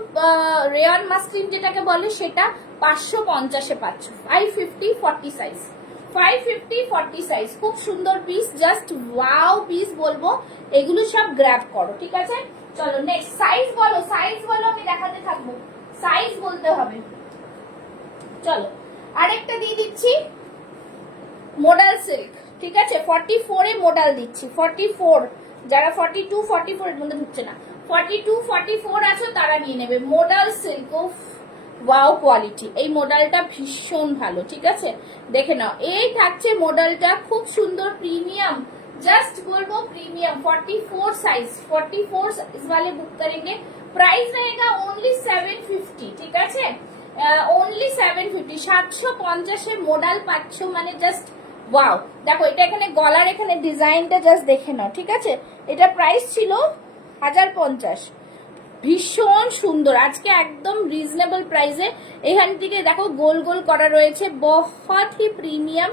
রেয়ান মাসলিন যেটাকে বলে সেটা 550-এ পাচ্ছ। 550 40 সাইজ, 550 40 সাইজ, খুব সুন্দর পিস, জাস্ট ওয়াও পিস বলবো। এগুলো সব গ্র্যাব করো, ঠিক আছে? চলো নেক্সট সাইজ বলো, সাইজ বলো, আমি দেখাতে থাকবো, সাইজ বলতে হবে। চলো আরেকটা দিয়ে দিচ্ছি মডাল সিল্ক, ঠিক আছে? 44 এ মডাল দিচ্ছি, 44, যারা 42 44 এর মধ্যে ঢুকছে না, 42 44 আছো তারা নিয়ে নেবে মডাল সিল্ক। ওয়াও কোয়ালিটি, এই মডেলটা ভীষণ ভালো, ঠিক আছে? দেখে নাও, এই থাকছে মডেলটা, খুব সুন্দর প্রিমিয়াম, जस्ट बोलबो प्रीमियम 44 साइज, 44 साइज वाले बुक करेंगे। प्राइस रहेगा ओनली 750, ঠিক আছে? ओनली 750, 750 এর মডেল পাচ্ছ, মানে জাস্ট ওয়াও। দেখো এটা এখানে গলার এখানে ডিজাইনটা জাস্ট দেখে নাও, ঠিক আছে? এটা প্রাইস ছিল 1050, ভীষণ সুন্দর, আজকে একদম রিজনেবল প্রাইসে। এখান থেকে দেখো গোল গোল করা রয়েছে, বহুত হি প্রিমিয়াম,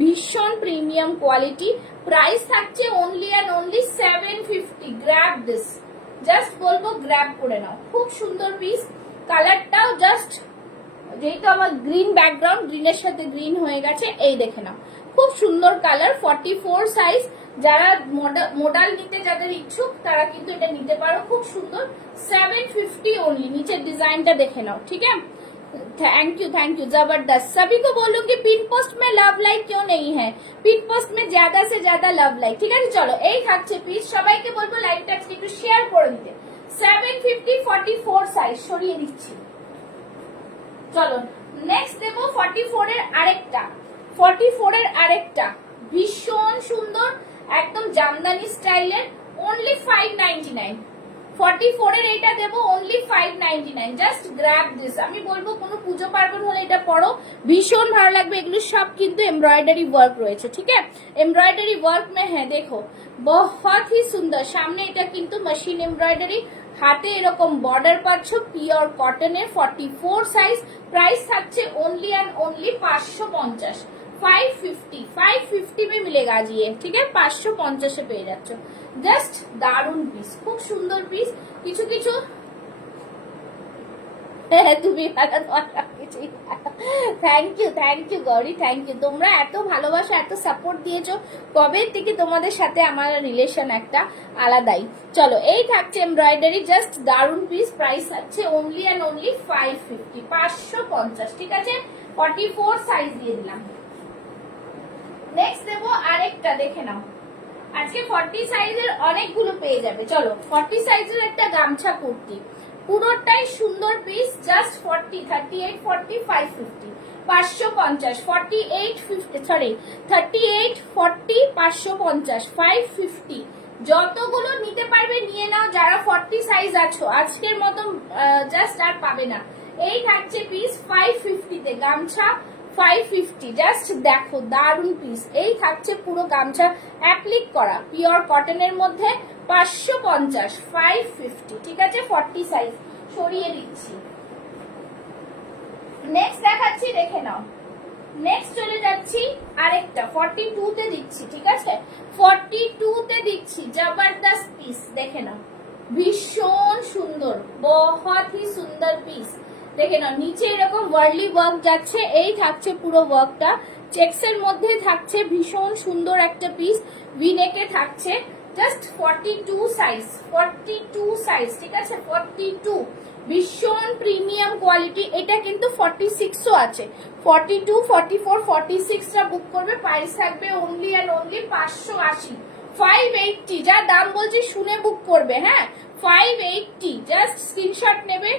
ভীষণ প্রিমিয়াম কোয়ালিটি। প্রাইস থাকছে only and only 750। Grab this, just বলবো গ্র্যাব করে নাও, খুব সুন্দর পিস। কালারটাও জাস্ট, যেহেতু আমার গ্রিন ব্যাকগ্রাউন্ড, গ্রিনের সাথে গ্রিন হয়ে গেছে, এই দেখে নাও, খুব সুন্দর কালার। 44 সাইজ, যারা মডেল নিতে যাদের ইচ্ছুক তারা কিন্তু এটা নিতে পারো, খুব সুন্দর। 750 ओनली, নিচের ডিজাইনটা দেখে নাও, ঠিক है? थैंक यू जबरदस्त। सभी को बोलूंगी पिन पोस्ट में लव लाइक क्यों नहीं है, पिन पोस्ट में ज्यादा से ज्यादा लव लाइक, ঠিক আছে? চলো এই থাকছে পিস, সবাইকে বলবো লাইভটা একটু শেয়ার করে দিতে। 750 44 সাইজ সরিয়ে দিচ্ছি। চলো নেক্সট দেবো 44 এর আরেকটা, 44 এর আরেকটা ভীষণ সুন্দর, একদম জামদানি স্টাইলের, অনলি 599। 44 এর এটা দেবো অনলি 599, জাস্ট গ্র্যাব দিস। আমি বলবো কোনো পুজো পার্বণ হলে এটা পরো, ভীষণ ভালো লাগবে। এগুলো সব কিন্তু এমব্রয়ডারি ওয়ার্ক রয়েছে, ঠিক আছে? এমব্রয়ডারি ওয়ার্ক মে হ্যাঁ, দেখো বহুত হি সুন্দর। সামনে এটা কিন্তু মেশিন এমব্রয়ডারি, হাতে এরকম বর্ডার পাচ্ছ, পিওর কটনের, 44 সাইজ। প্রাইস থাকছে অনলি অ্যান্ড অনলি 550, 550 में मिलेगा जी ये, ठीक है? 550 এ পেয়ে যাচ্ছ, জাস্ট দারুন পিস, খুব সুন্দর পিস। কিছু কিছু তুমি thank you Gauri, thank you. তোমরা এত ভালোবাসা, এত সাপোর্ট দিয়েছো, কবে থেকে তোমাদের সাথে আমার রিলেশন একটা আলাদাই। চলো এই থাকছে এমব্রয়ডারি, জাস্ট দারুন পিস। প্রাইস আছে অনলি অ্যান্ড অনলি 550, 550, ঠিক আছে? 44 সাইজ দিয়ে দিলাম। নেক্সট দেবো আরেকটা, দেখে নাও, আজকে 40 সাইজের অনেকগুলো পেয়ে যাবে। চলো 40 সাইজের একটা গামছা কুর্তি, পুরোটাই সুন্দর পিস, জাস্ট 40 38 40 550, 550, 48 50, সরি 38 40 550, 550। যতগুলো নিতে পারবে নিয়ে নাও, যারা 40 সাইজ আছো, আজকের মতো জাস্ট আর পাবে না। এই থাকছে পিস 550 তে, গামছা 550, জাস্ট দেখো দারুন পিস। এই থাকছে পুরো গামছা অ্যাপ্লিক করা, পিওর কটনের মধ্যে, 550, 550, ঠিক আছে? 40 সাইজ সরিয়ে দিচ্ছি। নেক্সট দেখাচ্ছি, দেখে নাও। নেক্সট চলে যাচ্ছি আরেকটা, 42 তে দিচ্ছি, ঠিক আছে? 42 তে দিচ্ছি, জবরদস্ত পিস, দেখে নাও, ভীষণ সুন্দর, বহুত হি সুন্দর পিস। দেখে নাও, নিচে এরকম ওয়ার্লি ওয়ার্ক যাচ্ছে, এই থাকছে পুরো ওয়ার্কটা, চেক্স এর মধ্যে থাকছে, ভীষণ সুন্দর একটা পিস, ভিনেকে থাকছে, জাস্ট 42 সাইজ, 42 সাইজ, ঠিক আছে? 42, ভীষণ প্রিমিয়াম কোয়ালিটি। এটা কিন্তু 46ও আছে, 42 44 46 টা বুক করবে, প্রাইস থাকবে অনলি অ্যান্ড অনলি 580, 580। যা দাম বলছি শুনে বুক করবে, হ্যাঁ 580, জাস্ট স্ক্রিনশট নেবে,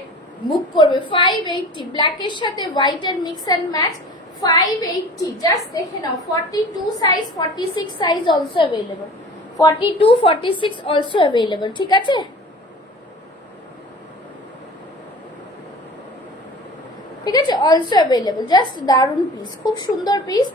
বুক করবে। 580, ব্ল্যাকের সাথে হোয়াইট এর মিক্স এন্ড ম্যাচ, 580, জাস্ট দেখে নাও। 42 size, 46 size also available, 42 46 also available, ঠিক আছে? ঠিক আছে, অলসো অ্যাভেলেবল, জাস্ট দারুন পিস, খুব সুন্দর পিস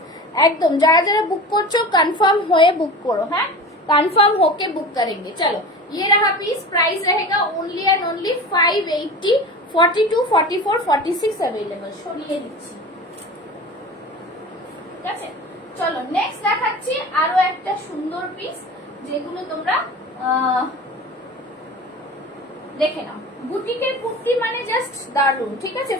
একদম। যারা যারা বুক করছো কনফার্ম হয়ে বুক করো, হ্যাঁ कन्फर्म होके बुक करेंगे। चलो ये रहा पीस, प्राइस रहेगा ओनली एंड ओनली 580, 42 44 46 अवेलेबल। সরিয়ে দিচ্ছি, ঠিক আছে? চলো নেক্সট দেখাচ্ছি আরো একটা সুন্দর পিস, যেগুলো তোমরা দেখে নাও। বুটিকের কুর্তি মানে জাস্ট দারুন, ঠিক আছে।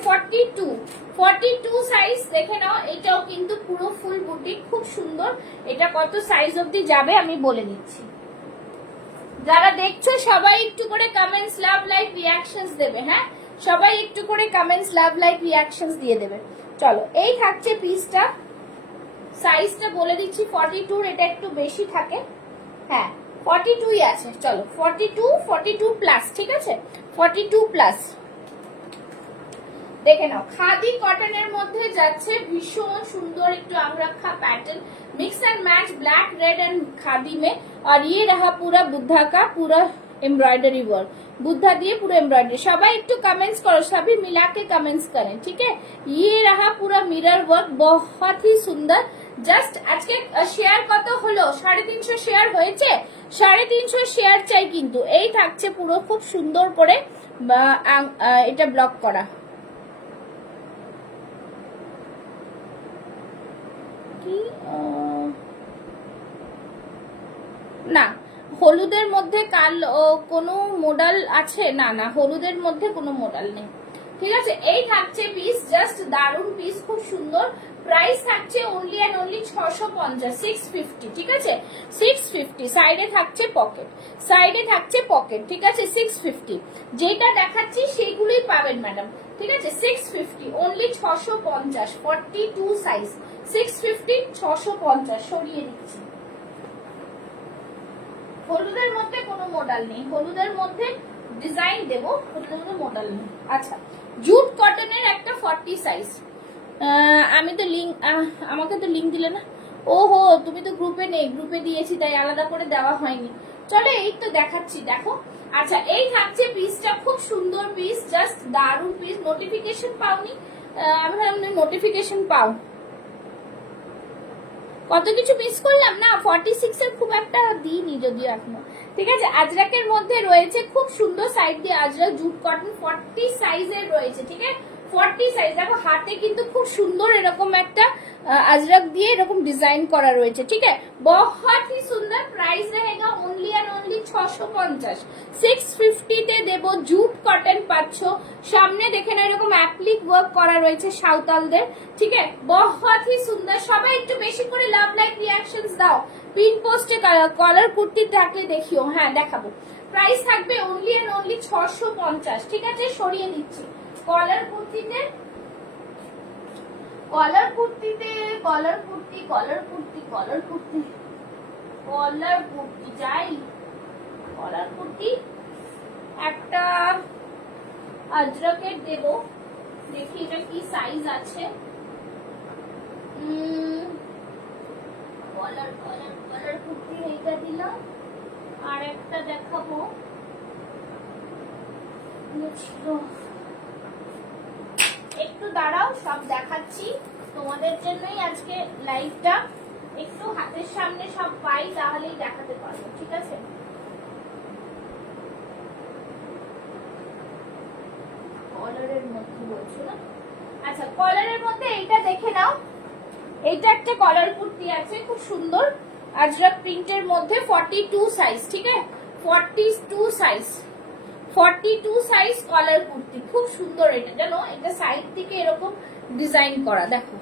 42 সাইজ দেখে নাও। এটাও কিন্তু পুরো ফুল বুটিক, খুব সুন্দর। এটা কত সাইজ অবধি যাবে আমি বলে দিচ্ছি। যারা দেখছো সবাই একটু করে কমেন্টস, লাভ, লাইক, রিয়াকশনস দেবে। হ্যাঁ, সবাই একটু করে কমেন্টস, লাভ, লাইক, রিয়াকশনস দিয়ে দেবে। চলো, এই থাকছে পিসটা। সাইজটা বলে দিচ্ছি 42, এটা একটু বেশি থাকে। হ্যাঁ, 42ই আছে। চলো 42 প্লাস, ঠিক আছে, 42 প্লাস। দেখে নাও, খাদি কটনের মধ্যে যাচ্ছে, ভীষণ সুন্দর একটু angrakha pattern, mix and match black red and khadi में। और ये रहा पूरा बुद्धा का पूरा एम्ब्रॉयडरी वर्क, बुद्धा दिए पूरा एम्ब्रॉयडरी। সবাই একটু कमेंट्स करो, सभी मिला के कमेंट्स करें, ठीक है। ये रहा पूरा मिरर वर्क, बहुत ही सुंदर। জাস্ট আজকে শেয়ার কত হলো? 350 শেয়ার হয়েছে। 350 শেয়ার চাই কিন্তু। এই থাকছে পুরো খুব সুন্দর করে এটা ব্লক করা। কি না, হলুদের মধ্যে কাল কোনো মডেল আছে? না না, হলুদের মধ্যে কোনো মডেল নেই, ঠিক আছে। এই থাকছে পিস, জাস্ট দারুন পিস, খুব সুন্দর। প্রাইস থাকছে অনলি এন্ড অনলি 650, 650, ঠিক আছে, 650। সাইডে থাকছে পকেট, সাইডে থাকছে পকেট, ঠিক আছে, 650। যেটা দেখাচ্ছি সেগুলোই পাবেন ম্যাডাম, ঠিক আছে। 650 অনলি, 650, 42 সাইজ, 650, 650। সরিয়ে দিচ্ছি। হলুদের মধ্যে কোনো মডেল নেই, হলুদের মধ্যে ডিজাইন দেবো, হলুদের মধ্যে মডেল নেই। আচ্ছা, জুট কটনের একটা 40 সাইজ। আমি তো লিংক, আমাকে তো লিংক দিলে না। ওহো, তুমি তো গ্রুপে নেই, গ্রুপে দিয়েছি তাই আলাদা করে দেওয়া হয়নি। চলো এই তো দেখাচ্ছি, দেখো। আচ্ছা, এই থাকছে পিসটা, খুব সুন্দর পিস, জাস্ট দারুন পিস। নোটিফিকেশন পাওনি? আমি ভাবলাম নোটিফিকেশন পাও। কত কিছু মিস করলাম না। 46 এর খুব একটা দিইনি যদিও এখনো, ঠিক আছে। আজরাকের মধ্যে রয়েছে খুব সুন্দর সাইড দিয়ে আজরাক জুট কটন, 40 সাইজের রয়েছে, ঠিক আছে, 40 সাইজ। দেখো হাতে কিন্তু খুব সুন্দর এরকম একটা আজরাক দিয়ে এরকম ডিজাইন করা রয়েছে, ঠিক আছে, বহুত ही সুন্দর। প্রাইস रहेगा ओनली एंड ओनली 650, 650 তে দেব। জুট কটন পাচ্ছ, সামনে দেখে না এরকম অ্যাপ্লিক ওয়ার্ক করা রয়েছে সাঁওতালদের, ঠিক আছে, বহুত ही সুন্দর। সবাই একটু বেশি করে লাভ, লাইক, রিয়াকশনস দাও। পিন পোস্টে কলার কুর্তি থাকলে দেখিও। হ্যাঁ, দেখাবো। প্রাইস থাকবে ओनली एंड ओनली 650, ঠিক আছে। সরিয়ে দিচ্ছি। কলার কুর্তিতে, কলার কুর্তিতে, কলার কুর্তি, কলার কুর্তি, কলার কুর্তি, কলার কুর্তি চাই। কলার কুর্তি একটা আজরাকের দেব, দেখি এটা কি সাইজ আছে। কলার কলার কলার কুর্তি এইটা দিলাম। আর একটা দেখাবো, একটু দাঁড়াও, সব দেখাচ্ছি তোমাদের জন্যই আজকে লাইভটা। একটু হাতের সামনে সব পাই তাহলেই দেখাতে পারবো, ঠিক আছে। কলারের মধ্যে বলছো না? আচ্ছা, কলারের মধ্যে এইটা দেখে নাও। এইটা একটা কলার কুর্তি আছে, খুব সুন্দর আজরাক প্রিন্টের মধ্যে, 42 সাইজ, ঠিক আছে, 42 সাইজ, 42 সাইজ কলার কুর্তি, খুব সুন্দর। এটা জানো, এটা সাইড থেকে এরকম ডিজাইন করা, দেখো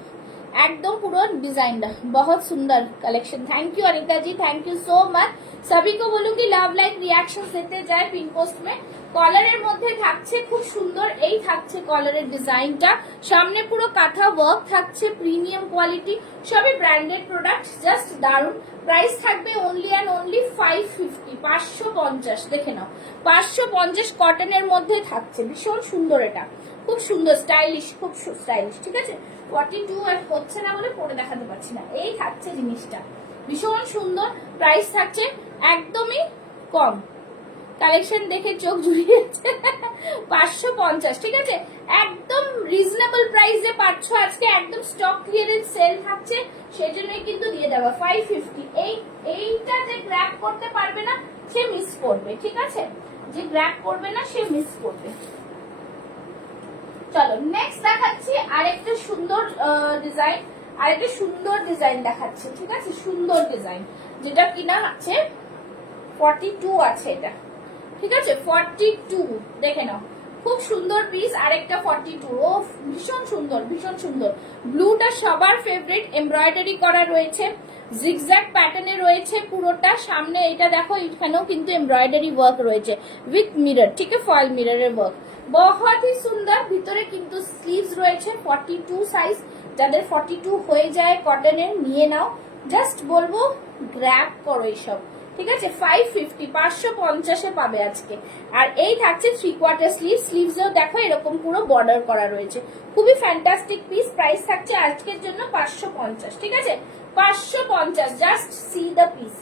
एकदम पूरा डिजाइन बहुत सुंदर collection. Thank you Anita ji, thank you so much. सभी को बोलूंगी लव लाइक रिएक्शन देते जाए पिन पोस्ट में। কলারের মধ্যে থাকছে খুব সুন্দর, এই থাকছে কলারের ডিজাইনটা, সামনে পুরো কাঁথা ওয়ার্ক থাকছে, প্রিমিয়াম কোয়ালিটি, সবই ব্র্যান্ডেড প্রোডাক্ট, জাস্ট দারুন। প্রাইস থাকবে অনলি এন্ড অনলি 550, 550। দেখে নাও, 550 কটনের মধ্যে থাকছে, ভীষণ সুন্দর। এটা খুব সুন্দর, স্টাইলিশ, খুব স্টাইলিশ, ঠিক আছে। 42 আর হচ্ছে না বলে পরে দেখাতে পারছি না। এই থাকছে জিনিসটা, ভীষণ সুন্দর। প্রাইস থাকছে একদমই কম, কালেকশন দেখে চোখ জুড়িয়েছে। 550, ঠিক আছে, একদম রিজনেবল প্রাইসে পাচ্ছ আজকে, একদম স্টক ক্লিয়ারেন্স সেল থাকছে, সেজন্যই কিন্তু দিয়ে দেওয়া 550। এইটা যে গ্র্যাব করতে পারবে না সে মিস করবে, ঠিক আছে, যে গ্র্যাব করবে না সে মিস করবে। চলো নেক্সট দেখাচ্ছি আরেকটা সুন্দর ডিজাইন। আর একটা সুন্দর ডিজাইন দেখাচ্ছে, ঠিক আছে, সুন্দর ডিজাইন, যেটা কিনা আছে 42 আছে এটা, ঠিক আছে, 42 দেখে নাও, খুব সুন্দর পিস। আরেকটা 42, ও ভীষণ সুন্দর, ভীষণ সুন্দর। ব্লুটা সবার ফেভারিট, এমব্রয়ডারি করা রয়েছে, জিগজ্যাগ প্যাটার্নে রয়েছে পুরোটা। সামনে এটা দেখো, এখানেও কিন্তু এমব্রয়ডারি ওয়ার্ক রয়েছে উইথ মিরর, ঠিক আছে, ফয়েল মিররের ওয়ার্ক, বহুত হি সুন্দর। ভিতরে কিন্তু স্লিভস রয়েছে 42 সাইজ, যাদের 42 হয়ে যায় কটনের নিয়ে নাও, জাস্ট বলবো গ্র্যাব করো এইসব, ঠিক আছে। 550, 550 পাবে আজকে। আর এই থাকছে 3/4 স্লিভ, স্লিভসেও দেখো এরকম পুরো বর্ডার করা রয়েছে, খুবই ফ্যান্টাস্টিক পিস। প্রাইস থাকছে আজকের জন্য 550, ঠিক আছে, 550। জাস্ট সি দ্য পিস,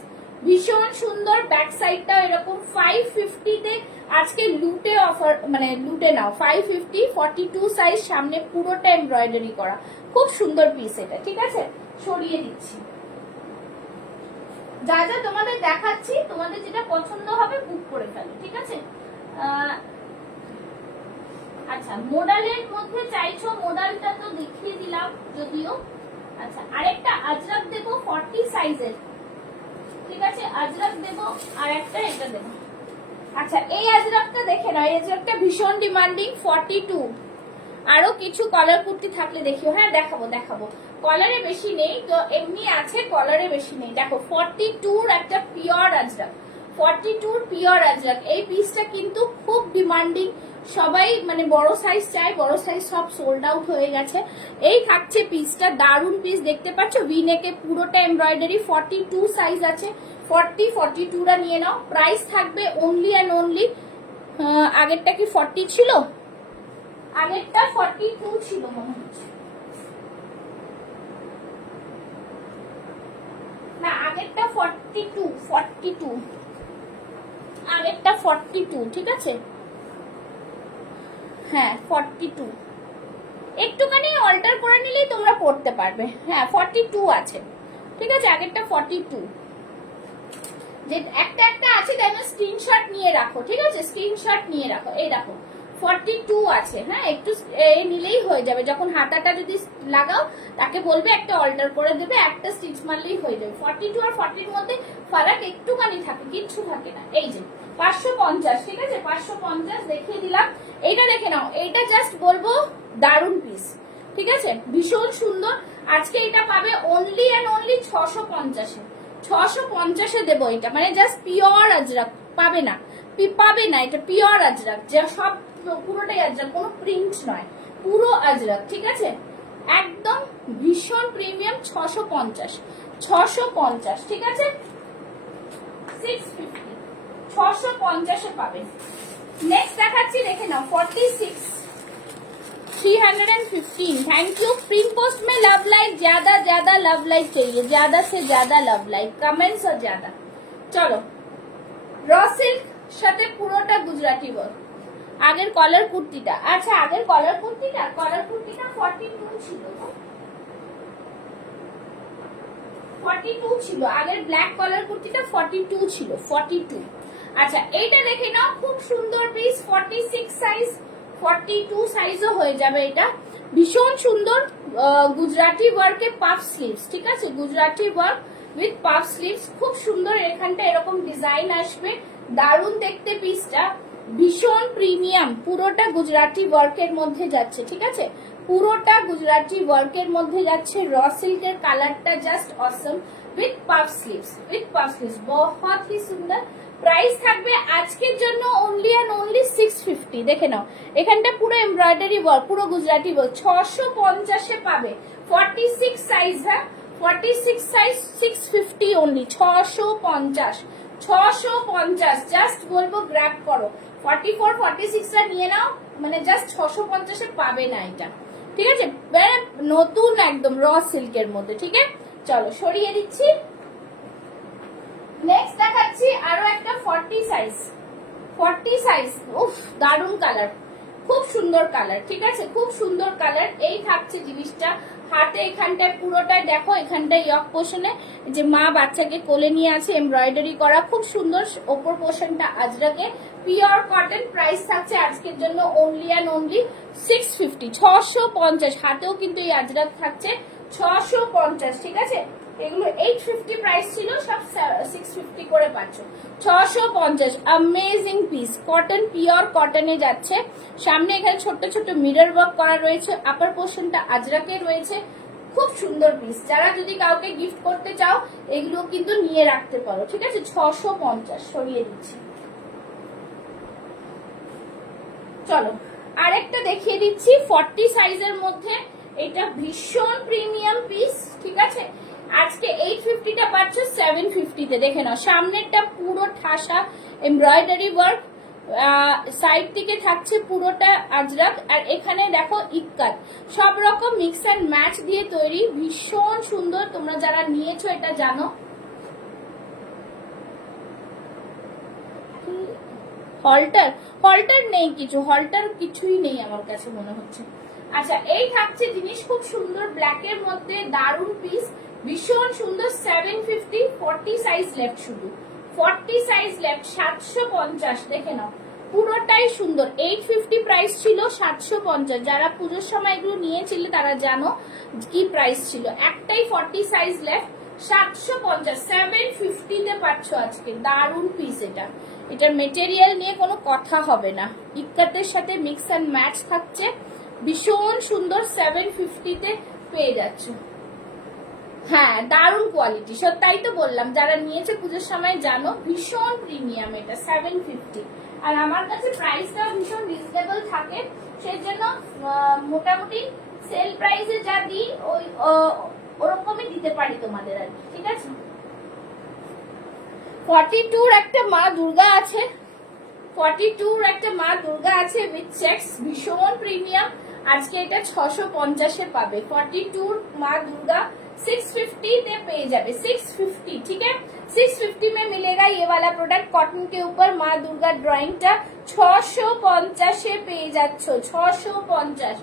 ভীষণ সুন্দর। ব্যাক সাইডটা এরকম 550 তে আজকে লুটে অফার, মানে লুটে নাও 550, 42 সাইজ, সামনে পুরোটা এমব্রয়ডারি করা, খুব সুন্দর পিস এটা, ঠিক আছে। সরিয়ে দিচ্ছি, যা যা তোমাদের দেখাচ্ছি, তোমাদের যেটা পছন্দ হবে বুক করে ফেলো, ঠিক আছে। আচ্ছা, মোডালের মধ্যে চাইছো, মোডালটা তো দেখিয়ে দিলাম যদিও। আচ্ছা, আরেকটা আজরাক দেবো 40 সাইজের, ঠিক আছে, আজরাক দেবো, আর একটা এটা দেবো। আচ্ছা, এই আজরাকটা দেখে নাও, এই আজরাকটা ভীষণ ডিমান্ডিং, 42। আরো কিছু কলার কুর্তি থাকলে দেখিও, হ্যাঁ দেখাবো দেখাবো। কলারে বেশি নেই তো, এমনি আছে, কলারে বেশি নেই। দেখো 42 একটা পিওর আজরাক, 42 পিওর আজরাক। এই পিসটা কিন্তু খুব ডিমান্ডিং, সবাই মানে বড় সাইজ চাই, বড় সাইজ সব সোল্ড আউট হয়ে গেছে। এই থাকছে পিসটা, দারুন পিস, দেখতে পাচ্ছ ভি নেকে পুরোটা এমব্রয়ডারি, 42 সাইজ আছে, 40, 42টা নিয়ে নাও। প্রাইস থাকবে অনলি অ্যান্ড অনলি, আগেরটা কি 40 ছিল? আগেরটা 42 ছিল মনে হচ্ছে, না আগেরটা 42, আগেরটা 42, ঠিক আছে, হ্যাঁ 42। একটুখানি অল্টার করে নিলেই তোমরা পড়তে পারবে, হ্যাঁ 42 আছে, ঠিক আছে, আগেরটা 42। যে একটা একটা আছে, তাই না, স্ক্রিনশট নিয়ে রাখো, ঠিক আছে, স্ক্রিনশট নিয়ে রাখো। এই দেখো 42 আছে, হ্যাঁ, একটু নিলেই হয়ে যাবে। যখন হাতাটা যদি লাগাও তাকে বলবে একটা অল্টার করে দেবে, একটা স্টিচ মারলেই হয়ে যাবে। 42 আর 40 মধ্যে ফারাক একটুখানি থাকে, কিচ্ছু থাকে না। এই যে 550, ঠিক আছে, 550 দেখিয়ে দিলাম। এইটা দেখে নাও, এইটা জাস্ট বলবো দারুন পিস, ঠিক আছে, ভীষণ সুন্দর। আজকে এটা পাবে অনলি অ্যান্ড অনলি 650-এ, 650-এ দেবো এটা, মানে জাস্ট পিওর আজরাক, পাবে না, এটা পিওর আজরাক, যা সব পুরোটাই আজরাক, কোনো প্রিন্ট নয়, পুরো আজরাক, ঠিক আছে, একদম ভীষণ প্রিমিয়াম। 650, ঠিক আছে, 650, 650-এ পাবেন। নেক্সট দেখাচ্ছি, দেখে নাও 46, 315। Thank you. प्रिंट पोस्ट में लव लाइक, ज्यादा ज्यादा लव लाइक चाहिए, ज्यादा से ज्यादा लव लाइक, कमेंट्स और ज्यादा। চলো, র সিল্ক সাথে পুরোটা গুজরাটি ওয়ার্ক। আগের কলার কুর্তিটা, আচ্ছা আগের কলার কুর্তিটা 42 ছিল, 42 ছিল আগের ব্ল্যাক কলার কুর্তিটা, 42 ছিল, 42। আচ্ছা, এইটা দেখে নাও, খুব সুন্দর পিস, 46 সাইজ, 42 সাইজও হয়ে যাবে এটা, ভীষণ সুন্দর। গুজরাটি ওয়ার্কে পাফ স্লিভস, ঠিক আছে, Gujarati work with puff sleeves, খুব সুন্দর। এখানটা এরকম ডিজাইন আসবে, দারুণ দেখতে পিসটা, ভীষণ প্রিমিয়াম, পুরোটা গুজরাটি ওয়ার্কের মধ্যে যাচ্ছে, ঠিক আছে, পুরোটা গুজরাটি ওয়ার্কের মধ্যে যাচ্ছে। র সিল্কের কালারটা just Assam, with puff sleeves, বহুত হি সুন্দর। প্রাইস থাকবে আজকের জন্য অনলি অ্যান্ড অনলি 650। দেখে নাও, এখানটা পুরো এমব্রয়ডারি ওয়ার্ক, পুরো গুজরাটি ওয়ার্ক, 650-এ পাবে, 46 সাইজ, হ্যাঁ 46 সাইজ, 650 অনলি, 650, জাস্ট বলবো গ্র্যাব করো। 44, 46টা নিয়ে নাও, মানে জাস্ট 650-এ পাবে না এটা, ঠিক আছে, নতুন একদম র সিল্কের মধ্যে, ঠিক আছে। চলো সরিয়ে দিচ্ছি। নেক্সট দেখাচ্ছি আরো একটা 40 সাইজ, উফ দারুন কালার, খুব সুন্দর কালার, ঠিক আছে, খুব সুন্দর কালার। এই থাকছে জিনিসটা, হাতে এখানটায় পুরোটাই দেখো, এখানটায় ইয়ক পোর্শনে যে মা বাচ্চাকে কোলে নিয়ে আছে, এমব্রয়ডারি করা, খুব সুন্দর। ওপর পোর্শনটা আজরাকে, পিওর কটন। প্রাইস থাকছে আজকের জন্য অনলি অ্যান্ড অনলি 650, 650। হাতেও কিন্তু এই আজরাক থাকছে, 650, ঠিক আছে? এগুলো 850 প্রাইস ছিল, সব 650 করে পাচ্ছ। 650, অ্যামেজিং পিস, কটন, পিওর কটনে যাচ্ছে। সামনে এখানে ছোট্ট ছোট্ট মিরর ওয়ার্ক করা রয়েছে, আপার পোর্শনটা আজরাকে রয়েছে। খুব সুন্দর পিস, যারা যদি কাউকে গিফট করতে চাও এগুলো কিন্তু নিয়ে রাখতে পারো, ঠিক আছে? 650 সরিয়ে দিচ্ছি। চলো আরেকটা দেখিয়ে দিচ্ছি 40 সাইজের মধ্যে। এটা ভীষণ প্রিমিয়াম পিস, ঠিক আছে? আজকে 850টা পাচ্ছ 750 তে। দেখে নাও, সামনেরটা পুরো ঠাসা এমব্রয়ডারি ওয়ার্ক, সাইড থেকে থাকছে পুরোটা আজরাক, আর এখানে দেখো ইক্কাত, সব রকম মিক্স অ্যান্ড ম্যাচ দিয়ে তৈরি, ভীষণ সুন্দর। তোমরা যারা নিয়েছো এটা জানো। হল্টার নেই কিছু, হল্টার কিছুই নেই আমার কাছে মনে হচ্ছে। আচ্ছা, এই থাকছে জিনিস খুব সুন্দর ব্ল্যাকের মধ্যে, দারুন পিস, ভীষণ সুন্দর। 750, 40 সাইজ লেফট, শুধু 40 সাইজ লেফট, 750। দেখে নাও, পুরোটাই সুন্দর। 850 প্রাইস ছিল, 750। যারা পুজোর সময় এগুলো নিয়েছিলে তারা জানো কি প্রাইস ছিল। একটাই 40 সাইজ লেফট, 750, 750 তে পাচ্ছ আজকে। দারুন পিস এটা, এটার মেটেরিয়াল নিয়ে কোনো কথা হবে না। ইক্কাতের সাথে মিক্স অ্যান্ড ম্যাচ থাকছে, ভীষণ সুন্দর। 750 তে পেয়ে যাচ্ছ। হ্যাঁ, দারুন কোয়ালিটি, তাই তো বললাম, যারা নিয়েছে পুজোর সময় জানো, ভীষণ প্রিমিয়াম এটা। 750, আর আমার কাছে প্রাইসটা ভীষণ রিজনেবল থাকে, সেই জন্য মোটামুটি সেল প্রাইসে যা দিই ওই ওরকমই দিতে পারি তোমাদের আর কি, ঠিক আছে? 42 একটা মা দুর্গা আছে, 42 একটা মা দুর্গা আছে উইথ চেকস, ভীষণ প্রিমিয়াম। আজকে এটা 650 এ পাবে। 42 মা दुर्गा 650 তে পেয়ে যাবে। 650, ठीक है? 650 में मिलेगा ये वाला प्रोडक्ट। कॉटन के ऊपर माँ दुर्गा ड्राइंगটা 650 এ পেয়ে যাচ্ছ। 650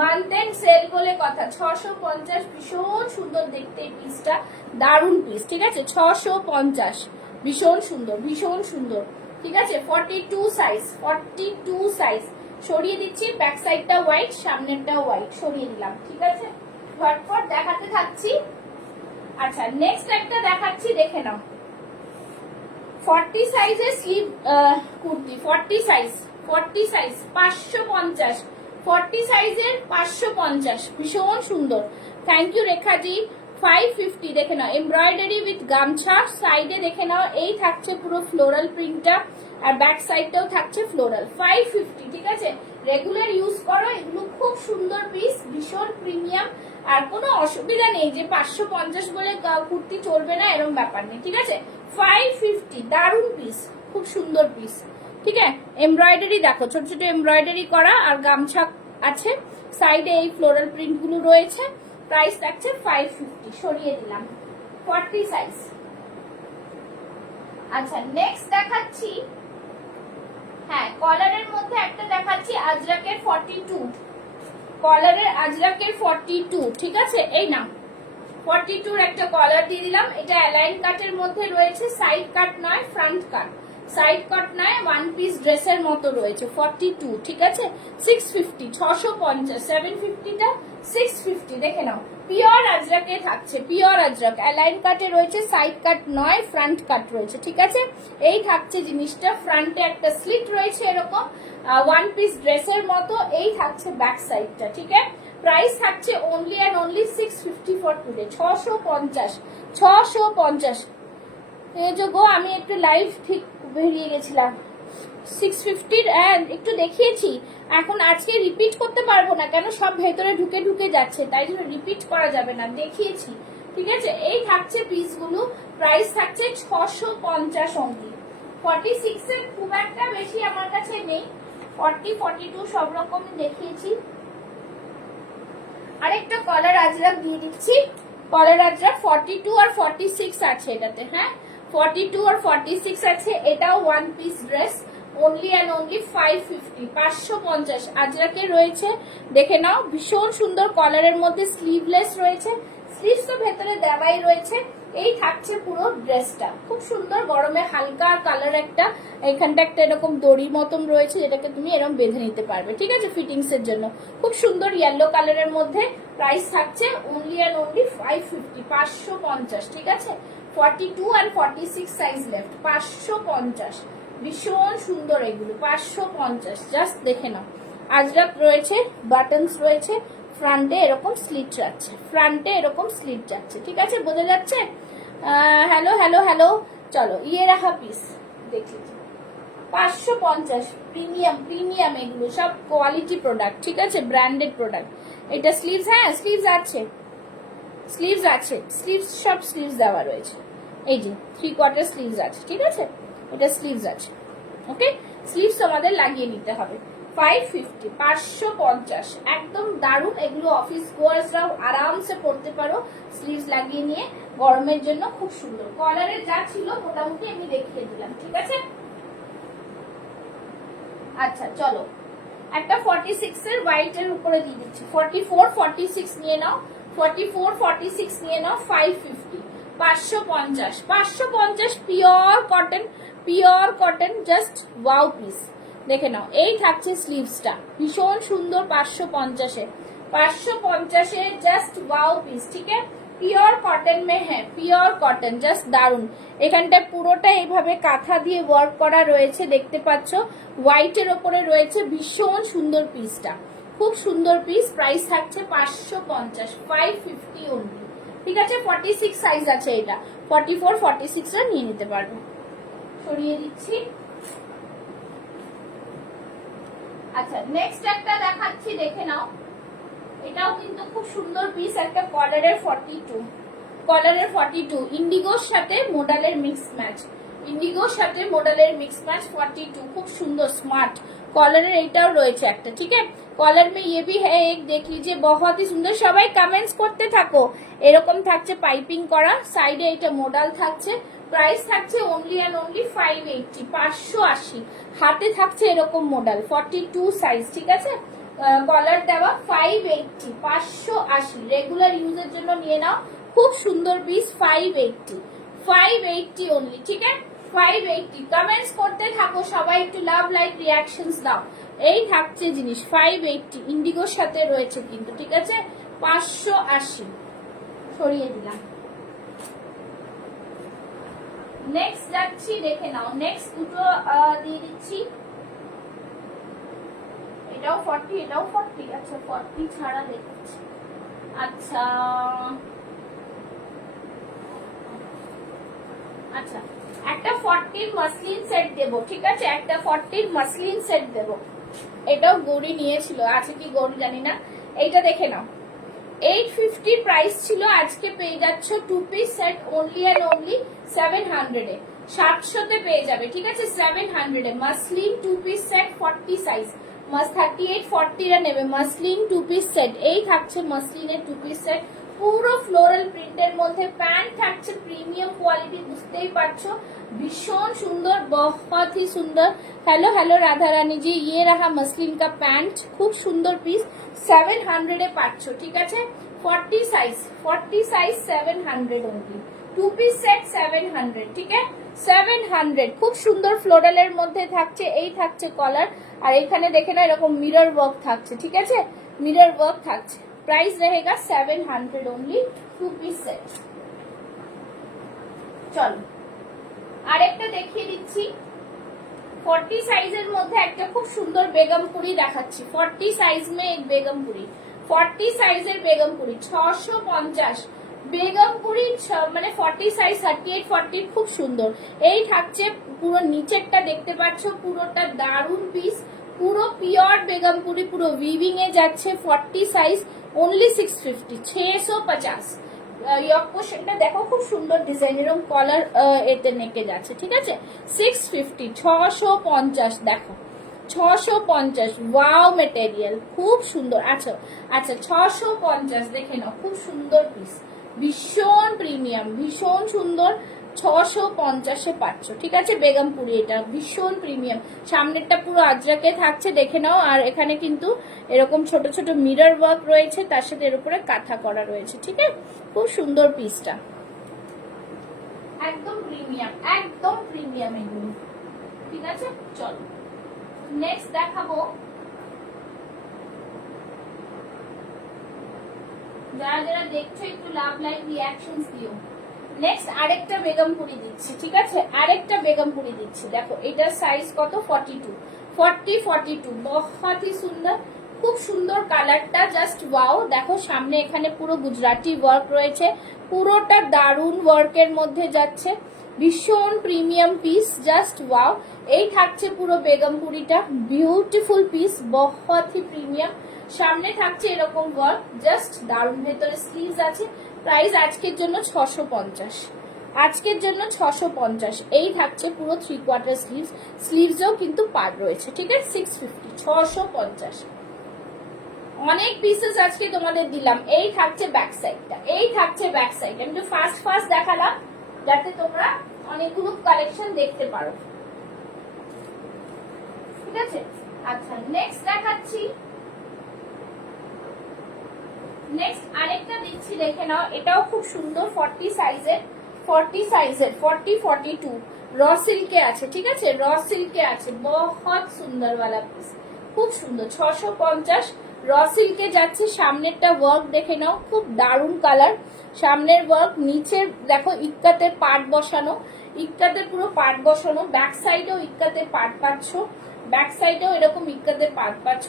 মানতেন সেল বলে কথা। 650, ভীষণ সুন্দর দেখতে এই পিসটা, দারুন পিস, ঠিক আছে? 650, ভীষণ সুন্দর, ভীষণ সুন্দর, ঠিক আছে? 42 সাইজ, 42 সাইজ সরিয়ে দিচ্ছি। ব্যাক সাইডটা হোয়াইট, সামনেরটা হোয়াইট, সরিয়ে দিলাম, ঠিক আছে? ঝটপট দেখাতে থাকছি। আচ্ছা, নেক্সট একটা দেখাচ্ছি, দেখে নাও। 40 সাইজের স্লিভ কুর্তি, 40 সাইজ, 550, 40 সাইজের 550, ভীষণ সুন্দর। Thank you রেখাজি। 550, দেখে নাও, এমব্রয়ডারি উইথ গামছা, সাইডে দেখে নাও এই থাকছে পুরো ফ্লোরাল প্রিন্টটা, আর ব্যাক সাইডটাও থাকছে ফ্লোরাল। 550, ঠিক আছে? রেগুলার ইউজ করো, এগুলো খুব সুন্দর পিস, ভীষণ প্রিমিয়াম। আর কোনো অসুবিধা নেই যে 550 বলে কুর্তি চলবে না, এরকম ব্যাপার নেই, ঠিক আছে? 550, দারুন পিস, খুব সুন্দর পিস, ঠিক আছে? এমব্রয়ডারি দেখো, ছোট ছোট এমব্রয়ডারি করা, আর গামছা আছে, সাইডে এই ফ্লোরাল প্রিন্ট গুলো রয়েছে। প্রাইস থাকছে 550, সরিয়ে দিলাম। 40 সাইজ। আচ্ছা, নেক্সট দেখাচ্ছি, হ্যাঁ, কলারের মধ্যে একটা দেখাচ্ছি, আজরাকের 42, কলারের আজরাকের 42, ঠিক আছে? এই না, 42 একটা কলার দিয়ে দিলাম। এটা অ্যালাইন কাটের মধ্যে রয়েছে, সাইড কাট নয়, ফ্রন্ট কাট, সাইড কাট নয়, ওয়ান পিস ড্রেসের মতো রয়েছে। 42, ঠিক আছে? 650, 650, 750টা 650, দেখে নাও, পিওর আজরাকে থাকছে, পিওর আজরাক, অ্যালাইন কাটে রয়েছে, সাইড কাট নয়, ফ্রন্ট কাট রয়েছে, ঠিক আছে? এই থাকছে জিনিসটা, ফ্রন্টে একটা স্লিট রয়েছে এরকম, ওয়ান পিস ড্রেসের মতো। এই থাকছে ব্যাক সাইডটা, ঠিক আছে? প্রাইস থাকছে only and only 650 for today. 650, 650। এই যে গো, আমি একটু লাইভ ঠিক বেরিয়ে গেছিলাম। 650 একটু দেখিয়েছি, এখন আজকে রিপিট করতে পারবো না, কেন সব ভেতরে ঢুকে ঢুকে যাচ্ছে, তাই জন্য রিপিট করা যাবে না, দেখিয়েছি, ঠিক আছে? এই থাকছে পিসগুলো, প্রাইস থাকছে 650 অনলি। 46 এর খুব একটা বেশি আমার কাছে নেই, 40, 42 সব রকমই দেখিয়েছি। আরেকটা কলার আজরাক দিয়ে দিচ্ছি, কলার আজরাক 42 আর 46 আছে এটাতে, হ্যাঁ, 42 আর 46 আছে। এটাও one piece dress, only and only 550, 550 আজরাকে রয়েছে, দেখে নাও, ভীষণ সুন্দর। কলারের মধ্যে স্লিভলেস রয়েছে, স্লিভস তো ভেতরে দেওয়াই রয়েছে। এই থাকছে পুরো ড্রেসটা, খুব সুন্দর গরমে হালকা কালার একটা, এখানটা একটা এরকম দড়ি মতন রয়েছে যেটাকে তুমি এরকম বেঁধে নিতে পারবে, ঠিক আছে, ফিটিংস এর জন্য। খুব সুন্দর ইয়েলো কালারের মধ্যে, প্রাইস থাকছে অনলি অ্যান্ড অনলি 550, 550, ঠিক আছে। 42 আর 46 সাইজ লেফট, 550, ভীষণ সুন্দর এগুলো, 550, জাস্ট দেখে নাও। আজরাক রয়েছে, বাটনস রয়েছে, ফ্রন্টে এরকম স্লিট যাচ্ছে, ফ্রন্টে এরকম স্লিট যাচ্ছে, ঠিক আছে, বোঝা যাচ্ছে। হ্যালো হ্যালো হ্যালো, চলো ইয়ে রাখা পিস দেখি, 550, প্রিমিয়াম প্রিমিয়াম, এগুলো সব কোয়ালিটি প্রোডাক্ট, ঠিক আছে, ব্র্যান্ডেড প্রোডাক্ট। এটা স্লিভস, হ্যাঁ স্লিভস আছে, স্লিভস আছে, স্লিভস সব স্লিভস দেওয়া রয়েছে, এই যে 3/4 স্লিভস আছে, ঠিক আছে, এটা স্লিভস আছে, ওকে, স্লিভস তোমাদের লাগিয়ে নিতে হবে। 550, 550, একদম দারুণ এগুলো, অফিস গোয়ার্সরাও আরামসে পড়তে পারো স্লিভস লাগিয়ে নিয়ে, গরমের জন্য খুব সুন্দর। কলারের যা ছিল মোটামুটি আমি দেখিয়ে দিলাম, ঠিক আছে। আচ্ছা চলো, একটা 46 এর হোয়াইট এর উপরে দিয়ে দিচ্ছি, 44 46 নিয়ে নাও, 44 46 নিয়ে নাও, 550, 550, 550, pure cotton, pure cotton, just wow piece, দেখে নাও। এই থাকছে স্লিভসটা, ভীষণ সুন্দর, 550 এ, 550 এ জাস্ট ওয়াও পিস, ঠিক আছে, পিওর কটন মে, হ্যাঁ পিওর কটন, জাস্ট দারুন। এখানটা পুরোটা এইভাবে কাঁথা দিয়ে ওয়ার্ক করা রয়েছে, দেখতে পাচ্ছ, হোয়াইটের ওপরে রয়েছে, ভীষণ সুন্দর পিসটা, খুব সুন্দর পিস। প্রাইস থাকছে 550, 550 অনলি, ঠিক আছে। 46 সাইজ আছে, এটা 44 46 রা নিয়ে নিতে পারবে। সরিয়ে দিচ্ছি। আচ্ছা নেক্সট একটা দেখাচ্ছি, দেখে নাও, এটাও কিন্তু খুব সুন্দর পিস, একটা কলারের 42, কলারের 42, ইন্ডিগোর সাথে মোডালের মিক্স ম্যাচ, ইন্ডিগোর সাথে মোডালের মিক্স ম্যাচ 42, খুব সুন্দর স্মার্ট কলারের, এইটাও রয়েছে একটা, ঠিক আছে। কলার মে ये भी है एक, देख लीजिए बहुत ही सुंदर, সবাই কমেন্টস করতে থাকো। এরকম থাকছে পাইপিং করা, সাইডে এটা মোডাল থাকছে, প্রাইস থাকছে অনলি অ্যান্ড অনলি 580, 580, হাতে থাকছে এরকম মোডাল, 42 সাইজ, ঠিক আছে, কলার দেওয়া, 580, 580, রেগুলার ইউজের জন্য নিয়ে নাও, খুব সুন্দর পিস, 580, 580 অনলি, ঠিক আছে, 580। কমেন্টস করতে থাকো সবাই, একটু লাভ লাইক রিয়াকশনস দাও। এই থাকছে জিনিস, 580, ইন্ডিগোর সাথে রয়েছে কিন্তু, ঠিক আছে, 580, সরিয়ে দিলাম। নেক্সট যাচ্ছি, দেখে নাও, নেক্সট দুটো দিয়ে দিচ্ছি, এটাও 40, এটাও 40, আচ্ছা 40 ছাড়া দেখাচ্ছি। আচ্ছা আচ্ছা, একটা 40 মাসলিন সেট দেবো, ঠিক আছে, একটা 40 মাসলিন সেট দেবো, এটাও গৌরী নিয়েছিল, আছে কি গৌরী জানি না। এইটা দেখে নাও, 850 প্রাইস ছিল, আজকে পেয়ে যাচ্ছ 2 piece set only and only 700 এ, 700 তে পেয়ে যাবে, ঠিক আছে, 700 এ মাসলিন 2 পিস সেট 40 সাইজ, মাস 38 40 রা নেবে, মাসলিন 2 পিস সেট, এই থাকছে মাসলিনের 2 পিস সেট, পুরো ফ্লোরাল প্রিন্টের মধ্যে, প্যান্ট থাকছে প্রিমিয়াম কোয়ালিটি, বুঝতেই পারছো, ভীষণ সুন্দর, बहुत ही সুন্দর। হ্যালো হ্যালো রাধা রানী জি, ये रहा मसलिन का पैंट, খুব সুন্দর পিস, 700 এ পাচ্ছ, ঠিক আছে, 40 size, 40 size 700 only, 2 piece set 700, ঠিক আছে, 700, খুব সুন্দর ফ্লোরালের মধ্যে থাকছে, এই থাকছে কলার, আর এখানে দেখে না এরকম মিরর ওয়ার্ক থাকছে, ঠিক আছে, মিরর ওয়ার্ক থাকছে, प्राइस रहेगा 700 ओनली, 2 পিস সেট। চলো আরেকটা দেখিয়ে দিচ্ছি, 40 সাইজের মধ্যে একটা খুব সুন্দর বেগমপুরি দেখাচ্ছি, 40 সাইজ মে এক বেগমপুরি, 40 সাইজের বেগমপুরি 650, বেগমপুরি মানে 40 সাইজ 38 40, খুব সুন্দর। এই থাকছে পুরো নিচেরটা দেখতে পাচ্ছ, পুরোটা দারুন পিস, পুরো পিওর বেগমপুরি, পুরো উইভিং এ যাচ্ছে, 40 সাইজ অনলি 650, 650। ইয়ক পোর্শনটা দেখো, খুব সুন্দর ডিজাইন, এরকম কলার এতে নেকে যাচ্ছে, ঠিক আছে, 650, 650, দেখো 650, ওয়াও মেটেরিয়াল, খুব সুন্দর। আচ্ছা আচ্ছা 650 দেখে নাও, খুব সুন্দর পিস, ভীষণ প্রিমিয়াম, ভীষণ সুন্দর, 650 পাচ্ছ, ঠিক আছে, বেগমপুরি, এটা ভীষণ প্রিমিয়াম, সামনেরটা পুরো আজরাকে থাকছে, দেখে নাও, আর এখানে কিন্তু এরকম ছোট ছোট মিরর ওয়ার্ক রয়েছে, তার সাথে এর উপরে কাঁথা করা রয়েছে, ঠিক আছে, খুব সুন্দর পিসটা। একদম প্রিমিয়াম, একদম প্রিমিয়াম এগুলো, ঠিক আছে। চলো নেক্সট দেখাবো, যারা যারা দেখছো একটু লাভ লাইক রিঅ্যাকশনস দিও। নেক্সট আরেকটা বেগমপুরি দিচ্ছি, ঠিক আছে, আরেকটা বেগমপুরি দিচ্ছি। দেখো এটার সাইজ কত, 42 বহুত হি সুন্দর, খুব সুন্দর কালারটা, জাস্ট ওয়াও। দেখো সামনে এখানে পুরো গুজরাটি ওয়ার্ক রয়েছে, পুরোটা দারুন ওয়ার্কের মধ্যে যাচ্ছে, ভীষণ প্রিমিয়াম পিস, জাস্ট ওয়াও। এই থাকছে পুরো বেগমপুরিটা, বিউটিফুল পিস, বহুত হি প্রিমিয়াম। সামনে থাকছে এরকম ওয়ার্ক, জাস্ট দারুন। ভেতরে স্লিভস আছে। প্রাইস আজকের জন্য 650, আজকের জন্য 650। এই থাকছে পুরো 3/4 স্লিভস, স্লিভসেও কিন্তু পার্ট রয়েছে, ঠিক আছে। 650, 650। অনেক পিসেস আজকে তোমাদের দিলাম। এই থাকছে ব্যাক সাইডটা, এই থাকছে ব্যাক সাইড। আমি তো ফার্স্ট দেখালাম যাতে তোমরা অনেকগুলো কালেকশন দেখতে পারো, ঠিক আছে। আচ্ছা নেক্সট দেখাচ্ছি, নেক্সট আরেকটা দিচ্ছি, দেখে নাও। এটাও খুব সুন্দর, 40 সাইজের, 42 র সিল্কে আছে, ঠিক আছে, র সিল্কে আছে, বহুত সুন্দর वाला পিস, খুব সুন্দর। 650 র সিল্কে যাচ্ছে। সামনেরটা ওয়ার্ক দেখে নাও, খুব দারুন কালার, সামনের ওয়ার্ক, নিচের দেখো ইক্কাতের পার্ট বসানো, ইক্কাতের পুরো পার্ট বসানো, ব্যাক সাইডেও ইক্কাতের পার্ট পাচ্ছ, ব্যাক সাইডেও এরকম ইক্কাতের পার্ট পাচ্ছ,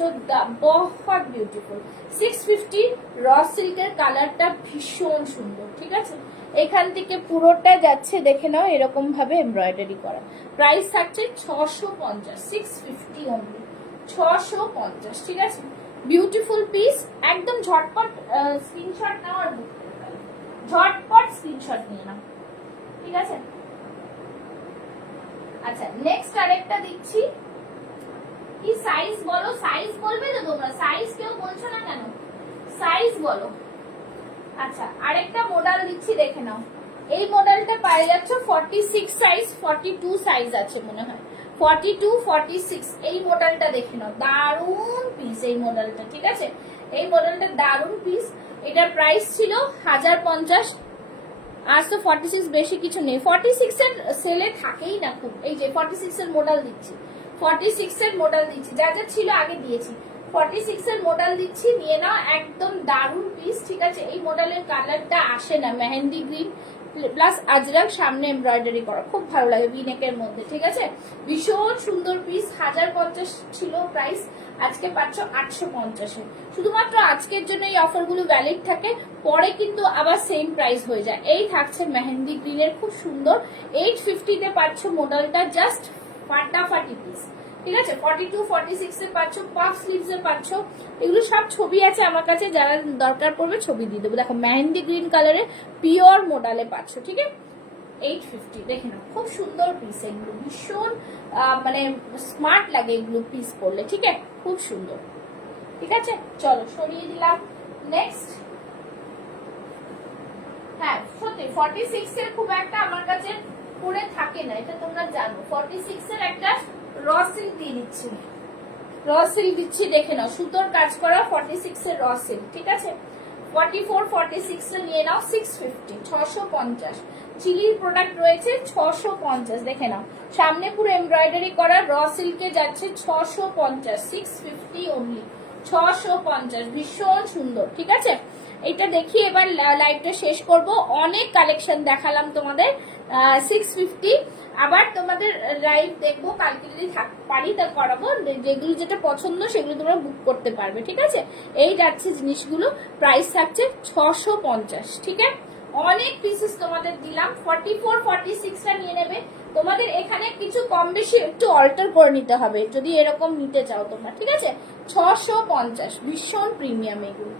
বহুত বিউটিফুল। 650 র সিল্কের কালারটা ভীষণ সুন্দর, ঠিক আছে। এখান থেকে পুরোটা যাচ্ছে দেখে নাও এরকম ভাবে এমব্রয়ডারি করা। প্রাইস থাকছে 650, 650 অনলি, 650, ঠিক আছে। বিউটিফুল পিস, একদম ঝটপট স্ক্রিনশট নাও আর বুক করে ফেলো, ঝটপট স্ক্রিনশট নিয়ে নাও, ঠিক আছে। আচ্ছা নেক্সট আরেকটা দিচ্ছি, কি সাইজ বলো, সাইজ বলবে তো তোমরা, সাইজ কেউ বলছো না কেন, সাইজ বলো। আচ্ছা আরেকটা মডেল দিচ্ছি, দেখে নাও। এই মডেলটা পাই যাচ্ছ 46 সাইজ, 42 সাইজ আছে মনে হয়, 42, 46 এই মডেলটা দেখে নাও, দারুন পিস এই মডেলটা, ঠিক আছে। এই মডেলটা দারুন পিস। এটার প্রাইস ছিল 1050, আজ তো 46 বেশি কিছু নেই, 46 এর সেলে থাকেই না খুব। এই যে 46 এর মডেল দিচ্ছি, 46 এর মডেল দিচ্ছি, যা যা ছিল আগে দিয়েছি, 46 এর মডেল দিচ্ছি, নিয়ে নাও, একদম দারুন পিস, ঠিক আছে। এই মডেলের কালারটা আসে না, মেহেন্দি গ্রিন প্লাস আজরাক, সামনে এমব্রয়ডারি করা, খুব ভালো লাগে ভিনেকের মধ্যে, ঠিক আছে। ভীষণ সুন্দর পিস, 1050 ছিল প্রাইস, আজকে পাচ্ছ 850-এ। শুধুমাত্র আজকের জন্য এই অফারগুলো ভ্যালিড থাকে, পরে কিন্তু আবার সেম প্রাইস হয়ে যায়। এই থাকছে মেহেন্দি গ্রিনের, খুব সুন্দর, 850-তে পাচ্ছ মডেলটা, জাস্ট ফাটাফাটি পিস, ঠিক আছে। 42, 46 এ পাচ্ছ, পাফ স্লিভস এ পাচ্ছ, এগুলো সব ছবি আছে আমার কাছে, যারা দরকার পড়বে ছবি দিয়ে দেবো। দেখো মেহেন্দি গ্রিন কালারে পিওর মডেলে পাচ্ছ, ঠিক আছে। 850, দেখে নাও, খুব সুন্দর পিস এগুলো, ভীষণ মানে স্মার্ট লাগে এগুলো পিস করলে, ঠিক আছে, খুব সুন্দর, ঠিক আছে। চলো সরিয়ে দিলাম। নেক্সট, হ্যাঁ সত্যি 46 এর খুব একটা আমার কাছে পরে থাকে না, এটা তোমরা জানো। 46 এর একটা র সিল্ক দিয়ে দিচ্ছি, র সিল্ক দিচ্ছি, দেখে নাও, সুতোর কাজ করা 46 এর র সিল্ক, ঠিক আছে। 44, 46 এ নিয়ে নাও, 650, 650। চিলির প্রোডাক্ট রয়েছে 650, দেখে নাও, সামনে পুরো এমব্রয়ডারি করা, র সিল্কে যাচ্ছে 650, 650 অনলি, 650, ভীষণ সুন্দর, ঠিক আছে। এটা দেখি এবার লাইভটা শেষ করব। অনেক কালেকশন দেখালাম তোমাদের, 650। আবার তোমাদের লাইভ দেখবো কালকে, যদি পারি তা করাবো, যেগুলো যেটা পছন্দ সেগুলো তোমরা বুক করতে পারবে, ঠিক আছে। এই যাচ্ছে জিনিসগুলো, প্রাইস থাকছে 650, ঠিক আছে। অনেক পিসেস তোমাদের দিলাম, 44, 46টা নিয়ে নেবে। তোমাদের এখানে কিছু কম বেশি একটু অল্টার করে নিতে হবে যদি এরকম নিতে চাও তোমরা, ঠিক আছে। 650, ভীষণ প্রিমিয়াম এগুলো।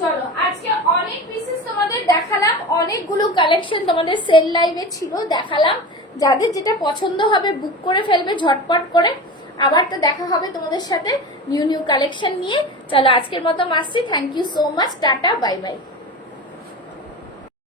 চলো আজকে অনেক পিসেস তোমাদের দেখালাম, অনেকগুলো কালেকশন তোমাদের সেল লাইভে ছিল, দেখালাম। যাদের যেটা পছন্দ হবে বুক করে ফেলবে ঝটপট করে। আবার তো দেখা হবে তোমাদের সাথে নিউ কালেকশন নিয়ে। চলো আজকের মতো আসছি, থ্যাংক ইউ সো মাচ, টাটা, বাই বাই।